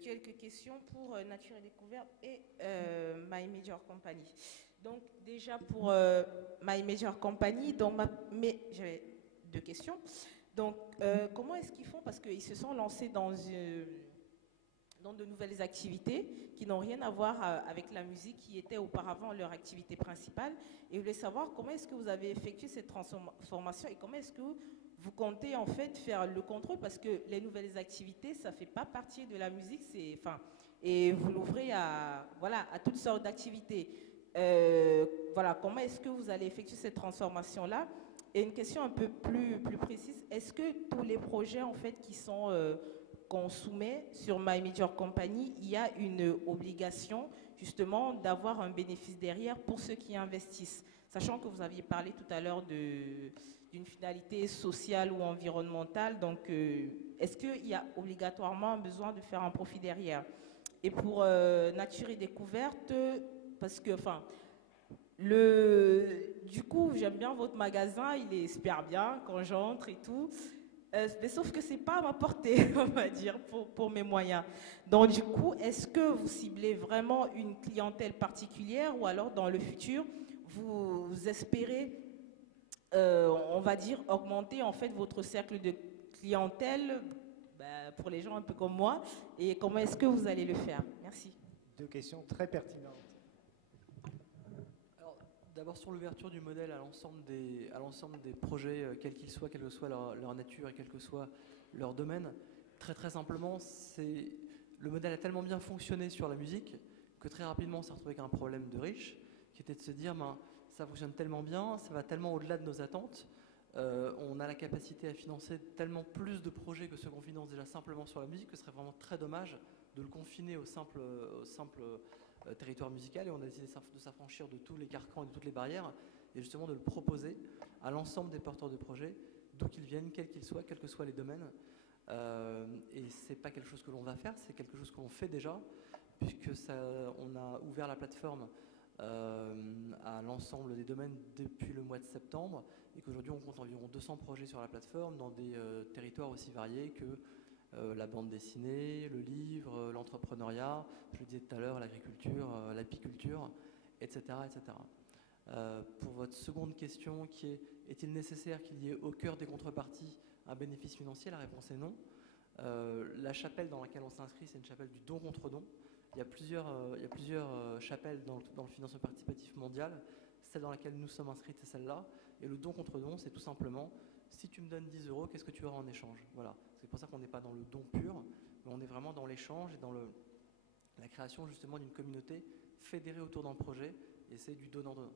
quelques questions pour Nature et Découverte et My Major Company. Donc, déjà pour My Major Company, j'avais deux questions. Donc, comment est-ce qu'ils font? Parce qu'ils se sont lancés dans de nouvelles activités qui n'ont rien à voir avec la musique qui était auparavant leur activité principale. Et je voulais savoir comment est-ce que vous avez effectué cette transformation et comment est-ce que vous comptez en fait faire le contrôle, parce que les nouvelles activités, ça ne fait pas partie de la musique, et vous l'ouvrez à toutes sortes d'activités. Comment est-ce que vous allez effectuer cette transformation-là? Et une question un peu plus précise, est-ce que tous les projets en fait qui sont qu'on soumet sur My Major Company, il y a une obligation justement d'avoir un bénéfice derrière pour ceux qui investissent, sachant que vous aviez parlé tout à l'heure d'une finalité sociale ou environnementale, donc est-ce qu'il y a obligatoirement un besoin de faire un profit derrière? Et pour Nature et Découverte, parce que du coup j'aime bien votre magasin, il est super bien quand j'entre et tout. Mais sauf que c'est pas à ma portée, on va dire, pour mes moyens. Donc du coup, est-ce que vous ciblez vraiment une clientèle particulière, ou alors dans le futur, vous espérez, on va dire, augmenter en fait votre cercle de clientèle pour les gens un peu comme moi, et comment est-ce que vous allez le faire? Merci. Deux questions très pertinentes. D'abord sur l'ouverture du modèle à l'ensemble des projets, quels qu'ils soient, quelle que soit leur nature et quel que soit leur domaine. Très très simplement, le modèle a tellement bien fonctionné sur la musique que très rapidement on s'est retrouvé avec un problème de riche, qui était de se dire ça fonctionne tellement bien, ça va tellement au-delà de nos attentes, on a la capacité à financer tellement plus de projets que ceux qu'on finance déjà simplement sur la musique, que ce serait vraiment très dommage de le confiner au simple territoire musical, et on a décidé de s'affranchir de tous les carcans et de toutes les barrières, et justement de le proposer à l'ensemble des porteurs de projets, d'où qu'ils viennent, quels qu'ils soient, quels que soient les domaines. Et c'est pas quelque chose que l'on va faire, c'est quelque chose que l'on fait déjà, puisque on a ouvert la plateforme à l'ensemble des domaines depuis le mois de septembre, et qu'aujourd'hui on compte environ 200 projets sur la plateforme dans des territoires aussi variés que la bande dessinée, le livre, l'entrepreneuriat, je le disais tout à l'heure, l'agriculture, l'apiculture, etc. etc. Pour votre seconde question, qui est-il nécessaire qu'il y ait au cœur des contreparties un bénéfice financier? La réponse est non. La chapelle dans laquelle on s'inscrit, c'est une chapelle du don contre don. Il y a plusieurs chapelles dans le financement participatif mondial. Celle dans laquelle nous sommes inscrits, c'est celle-là. Et le don contre don, c'est tout simplement, si tu me donnes 10 €, qu'est-ce que tu auras en échange? Voilà. C'est pour ça qu'on n'est pas dans le don pur, mais on est vraiment dans l'échange et dans la création justement d'une communauté fédérée autour d'un projet, et c'est du donnant-donnant.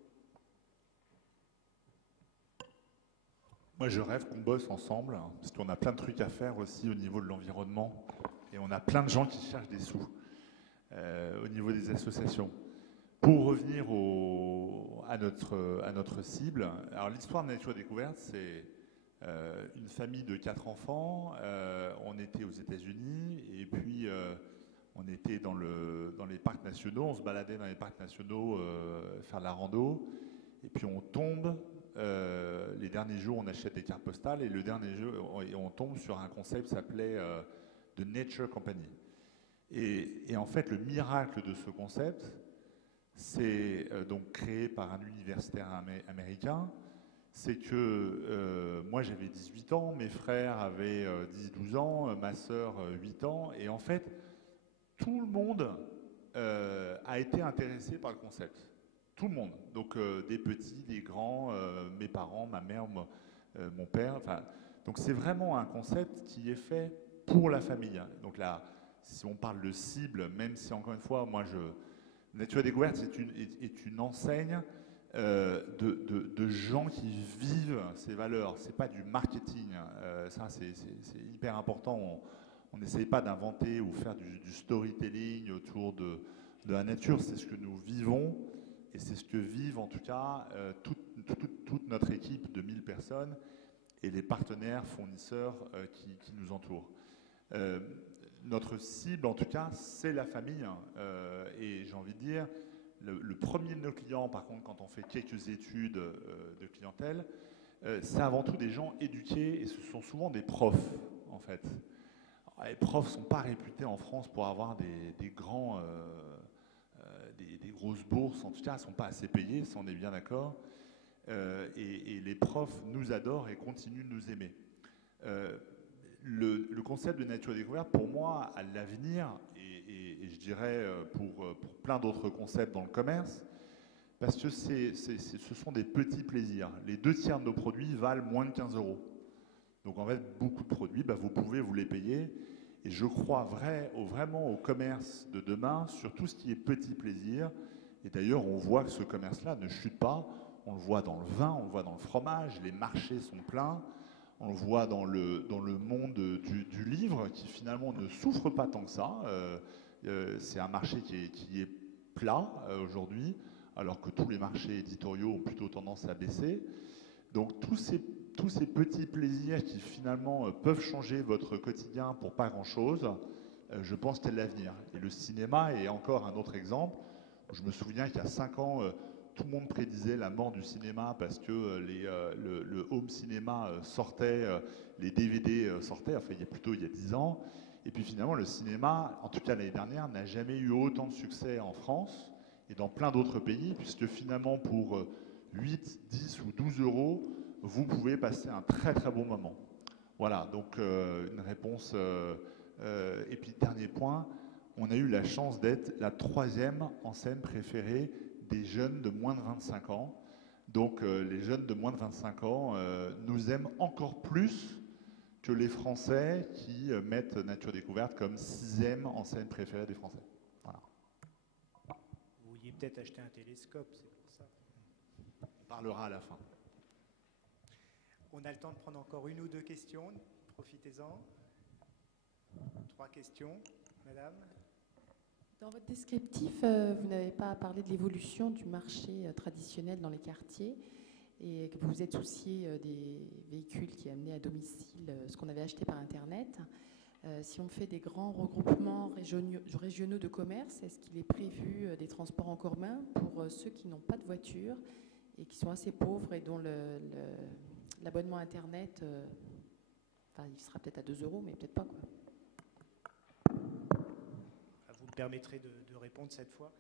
Moi, je rêve qu'on bosse ensemble, parce qu'on a plein de trucs à faire aussi au niveau de l'environnement, et on a plein de gens qui cherchent des sous au niveau des associations. Pour revenir à notre cible, alors l'histoire de Nature Découverte, c'est une famille de 4 enfants, on était aux États-Unis, et puis on était dans les parcs nationaux, on se baladait dans les parcs nationaux, faire de la rando, et puis on tombe, les derniers jours on achète des cartes postales, et le dernier jour on tombe sur un concept qui s'appelait The Nature Company. Et en fait le miracle de ce concept, c'est donc créé par un universitaire américain. C'est que moi j'avais 18 ans, mes frères avaient 10-12 ans, ma sœur 8 ans, et en fait tout le monde a été intéressé par le concept. Tout le monde, donc des petits, des grands, mes parents, ma mère, mon père, donc c'est vraiment un concept qui est fait pour la famille. Donc là, si on parle de cible, même si encore une fois, Nature et Découverte est une enseigne de gens qui vivent ces valeurs. C'est pas du marketing. Ça, c'est hyper important. On n'essaye pas d'inventer ou faire du storytelling autour de la nature. C'est ce que nous vivons et c'est ce que vivent en tout cas toute notre équipe de 1000 personnes et les partenaires, fournisseurs qui nous entourent. Notre cible, en tout cas, c'est la famille. Et j'ai envie de dire, le premier de nos clients, par contre, quand on fait quelques études de clientèle, c'est avant tout des gens éduqués et ce sont souvent des profs, en fait. Alors, les profs ne sont pas réputés en France pour avoir des grosses bourses, en tout cas, ils ne sont pas assez payés, si on est bien d'accord. Et les profs nous adorent et continuent de nous aimer. Le concept de Nature et Découverte, pour moi, a l'avenir, et je dirais pour plein d'autres concepts dans le commerce, parce que ce sont des petits plaisirs. Les 2/3 de nos produits valent moins de 15 €. Donc en fait, beaucoup de produits, vous pouvez vous les payer. Et je crois vraiment au commerce de demain sur tout ce qui est petits plaisirs. Et d'ailleurs, on voit que ce commerce-là ne chute pas. On le voit dans le vin, on le voit dans le fromage, les marchés sont pleins. On le voit dans le monde du livre qui finalement ne souffre pas tant que ça. C'est un marché qui est plat aujourd'hui, alors que tous les marchés éditoriaux ont plutôt tendance à baisser. Donc tous ces petits plaisirs qui finalement peuvent changer votre quotidien pour pas grand-chose, je pense que c'est l'avenir. Et le cinéma est encore un autre exemple. Je me souviens qu'il y a 5 ans, tout le monde prédisait la mort du cinéma parce que le home cinéma sortait, les DVD sortaient, enfin il y a 10 ans. Et puis finalement, le cinéma, en tout cas l'année dernière, n'a jamais eu autant de succès en France et dans plein d'autres pays, puisque finalement pour 8, 10 ou 12 €, vous pouvez passer un très très bon moment. Voilà, donc une réponse. Et puis dernier point, on a eu la chance d'être la 3e enseigne préférée des jeunes de moins de 25 ans. Donc les jeunes de moins de 25 ans nous aiment encore plus que les Français qui mettent Nature Découverte comme 6e enseigne préférée des Français. Voilà. Vous vouliez peut-être acheter un télescope, c'est pour ça. On parlera à la fin. On a le temps de prendre encore 1 ou 2 questions. Profitez-en. 3 questions, madame. Dans votre descriptif, vous n'avez pas parlé de l'évolution du marché traditionnel dans les quartiers et que vous vous êtes soucié des véhicules qui amenaient à domicile ce qu'on avait acheté par Internet. Si on fait des grands regroupements régionaux de commerce, est-ce qu'il est prévu des transports en commun pour ceux qui n'ont pas de voiture et qui sont assez pauvres et dont l'abonnement Internet, il sera peut-être à 2 €, mais peut-être pas, quoi. Vous me permettrez de répondre cette fois,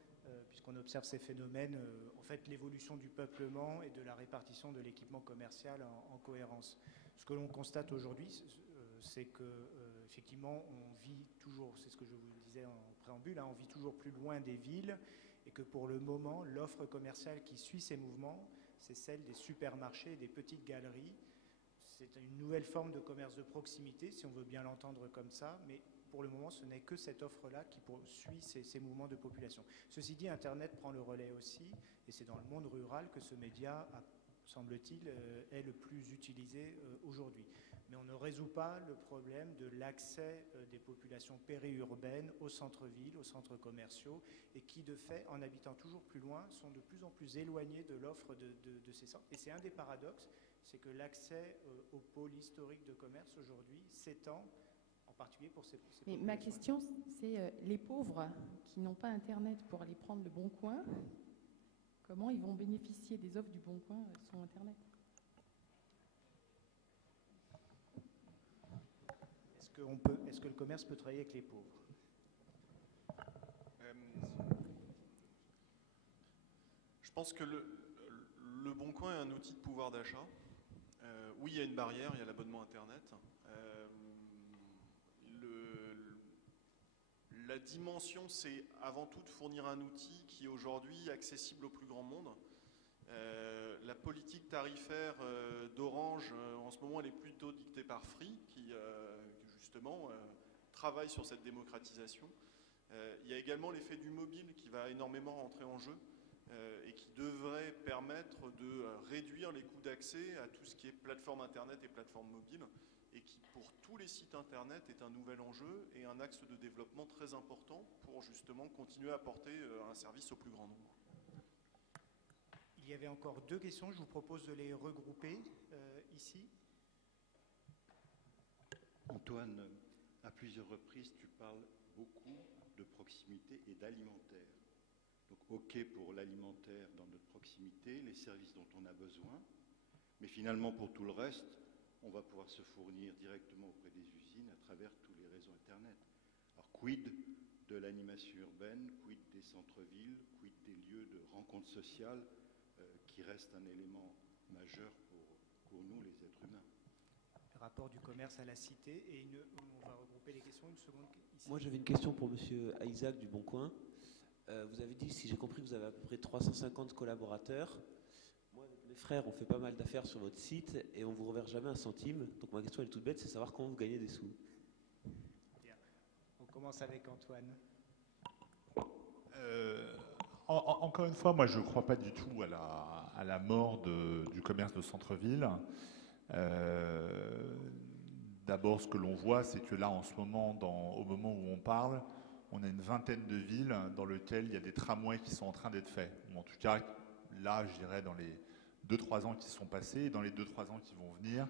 puisqu'on observe ces phénomènes. En fait, l'évolution du peuplement et de la répartition de l'équipement commercial en cohérence. Ce que l'on constate aujourd'hui, c'est que effectivement, on vit toujours, c'est ce que je vous disais en préambule, on vit toujours plus loin des villes, et que pour le moment, l'offre commerciale qui suit ces mouvements, c'est celle des supermarchés et des petites galeries. C'est une nouvelle forme de commerce de proximité, si on veut bien l'entendre comme ça, mais pour le moment, ce n'est que cette offre-là qui suit ces mouvements de population. Ceci dit, Internet prend le relais aussi, et c'est dans le monde rural que ce média, semble-t-il, est le plus utilisé aujourd'hui. Mais on ne résout pas le problème de l'accès des populations périurbaines aux centres-villes, aux centres commerciaux, et qui, de fait, en habitant toujours plus loin, sont de plus en plus éloignés de l'offre de ces centres. Et c'est un des paradoxes, c'est que l'accès au pôle historique de commerce aujourd'hui s'étend, en particulier pour ces Mais ma question, c'est les pauvres qui n'ont pas Internet pour aller prendre le Bon Coin, comment ils vont bénéficier des offres du Bon Coin sur Internet? Est-ce que le commerce peut travailler avec les pauvres? Je pense que le Bon Coin est un outil de pouvoir d'achat. Oui, il y a une barrière, il y a l'abonnement Internet. La dimension, c'est avant tout de fournir un outil qui est aujourd'hui accessible au plus grand monde. La politique tarifaire d'Orange, en ce moment, elle est plutôt dictée par Free, qui justement, travaille sur cette démocratisation. Il y a également l'effet du mobile qui va énormément rentrer en jeu et qui devrait permettre de réduire les coûts d'accès à tout ce qui est plateforme Internet et plateforme mobile, et qui, pour tous les sites Internet, est un nouvel enjeu et un axe de développement très important pour justement continuer à apporter un service au plus grand nombre. Il y avait encore 2 questions, je vous propose de les regrouper ici. Antoine, à plusieurs reprises, tu parles beaucoup de proximité et d'alimentaire. Donc, OK pour l'alimentaire dans notre proximité, les services dont on a besoin, mais finalement, pour tout le reste, on va pouvoir se fournir directement auprès des usines à travers tous les réseaux Internet. Alors, quid de l'animation urbaine, quid des centres-villes, quid des lieux de rencontres sociales qui restent un élément majeur pour nous, les êtres humains. Le rapport du commerce à la cité, et on va regrouper les questions, une seconde ici. Moi j'avais une question pour monsieur Isaac du Bon Coin. Vous avez dit, si j'ai compris, que vous avez à peu près 350 collaborateurs. Moi, avec mes frères, on fait pas mal d'affaires sur votre site et on vous reverse jamais un centime. Donc ma question elle est toute bête, c'est savoir comment vous gagnez des sous. Bien. On commence avec Antoine. Encore une fois, moi je ne crois pas du tout à la mort du commerce de centre-ville. D'abord, ce que l'on voit, c'est que là, en ce moment, au moment où on parle, on a une vingtaine de villes dans lesquelles il y a des tramways qui sont en train d'être faits. Ou en tout cas, là, je dirais, dans les 2-3 ans qui sont passés, et dans les 2-3 ans qui vont venir,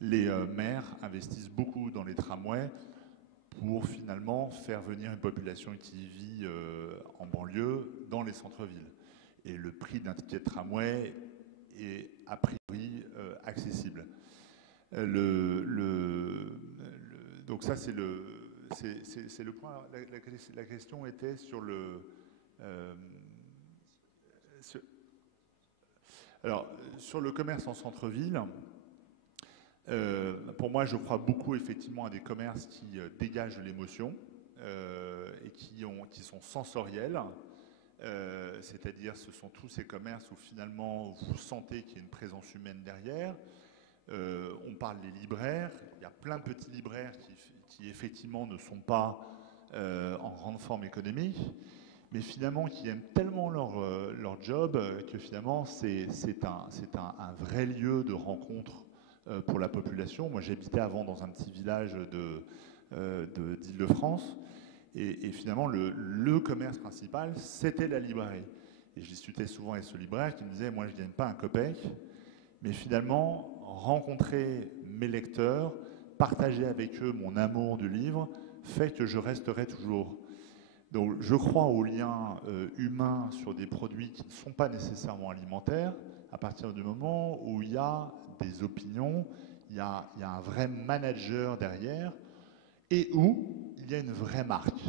les maires investissent beaucoup dans les tramways pour finalement faire venir une population qui vit en banlieue dans les centres-villes. Et le prix d'un ticket de tramway est a priori accessible. Donc ça, c'est le point. La question était sur sur le commerce en centre-ville. Pour moi, je crois beaucoup effectivement à des commerces qui dégagent l'émotion et qui sont sensoriels. C'est-à-dire, ce sont tous ces commerces où finalement vous sentez qu'il y a une présence humaine derrière. On parle des libraires. Il y a plein de petits libraires qui effectivement ne sont pas en grande forme économique, mais finalement qui aiment tellement leur job que finalement c'est un vrai lieu de rencontre pour la population. Moi, j'habitais avant dans un petit village d'Île-de-France, et finalement, le commerce principal, c'était la librairie. Et je discutais souvent avec ce libraire qui me disait, moi, je ne gagne pas un copec, mais finalement, rencontrer mes lecteurs, partager avec eux mon amour du livre, fait que je resterai toujours. Donc, je crois aux liens humains sur des produits qui ne sont pas nécessairement alimentaires, à partir du moment où il y a des opinions, il y a un vrai manager derrière, et où il y a une vraie marque.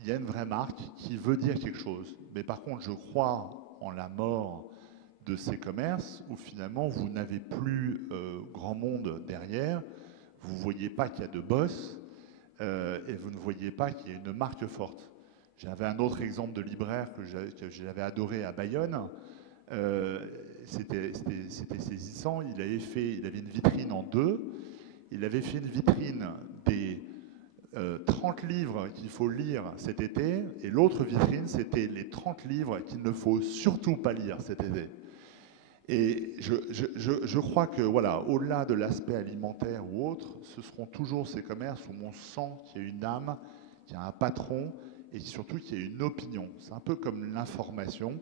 Il y a une vraie marque qui veut dire quelque chose. Mais par contre, je crois en la mort de ces commerces où finalement vous n'avez plus grand monde derrière, vous ne voyez pas qu'il y a de boss et vous ne voyez pas qu'il y a une marque forte. J'avais un autre exemple de libraire que j'avais adoré à Bayonne. C'était saisissant. Il avait une vitrine en 2. Il avait fait une vitrine des 30 livres qu'il faut lire cet été, et l'autre vitrine, c'était les 30 livres qu'il ne faut surtout pas lire cet été. Et je crois que, voilà, au-delà de l'aspect alimentaire ou autre, ce seront toujours ces commerces où on sent qu'il y a une âme, qu'il y a un patron, et surtout qu'il y a une opinion. C'est un peu comme l'information.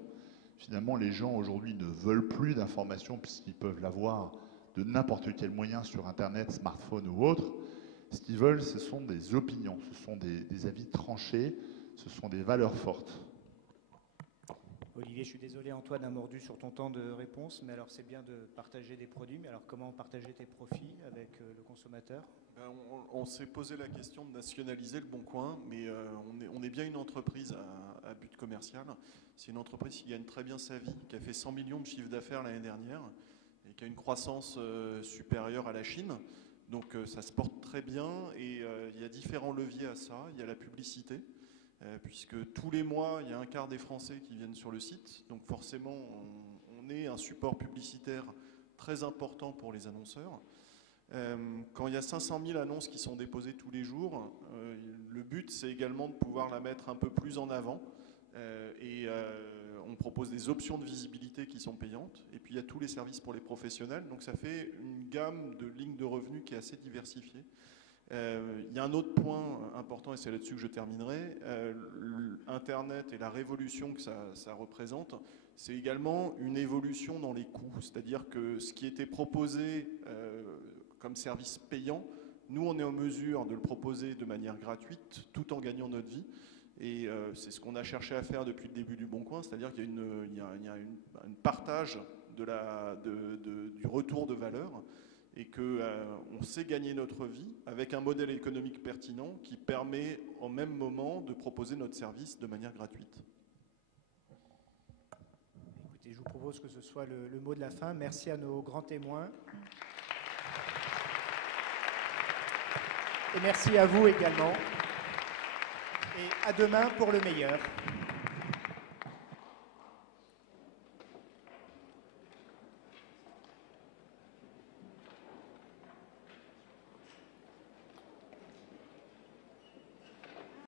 Finalement, les gens aujourd'hui ne veulent plus d'information puisqu'ils peuvent l'avoir de n'importe quel moyen sur Internet, smartphone ou autre. Ce qu'ils veulent, ce sont des opinions, ce sont des avis tranchés, ce sont des valeurs fortes. Olivier, je suis désolé, Antoine a mordu sur ton temps de réponse, mais alors c'est bien de partager des produits, mais alors comment partager tes profits avec le consommateur ? On s'est posé la question de nationaliser le Bon Coin, mais on est bien une entreprise à but commercial. C'est une entreprise qui gagne très bien sa vie, qui a fait 100 millions de chiffre d'affaires l'année dernière et qui a une croissance supérieure à la Chine. Donc ça se porte très bien et il y a différents leviers à ça. Il y a la publicité, puisque tous les mois, il y a un quart des Français qui viennent sur le site. Donc forcément, on est un support publicitaire très important pour les annonceurs. Quand il y a 500 000 annonces qui sont déposées tous les jours, le but c'est également de pouvoir la mettre un peu plus en avant. On propose des options de visibilité qui sont payantes. Et puis il y a tous les services pour les professionnels. Donc ça fait une gamme de lignes de revenus qui est assez diversifiée. Il y a un autre point important, et c'est là-dessus que je terminerai. Internet et la révolution que ça représente, c'est également une évolution dans les coûts. C'est-à-dire que ce qui était proposé comme service payant, nous, on est en mesure de le proposer de manière gratuite, tout en gagnant notre vie. Et c'est ce qu'on a cherché à faire depuis le début du Bon Coin, c'est-à-dire qu'il y a un partage du retour de valeur et qu'on sait gagner notre vie avec un modèle économique pertinent qui permet au même moment de proposer notre service de manière gratuite. Écoutez, je vous propose que ce soit le mot de la fin. Merci à nos grands témoins. Et merci à vous également. Et à demain pour le meilleur.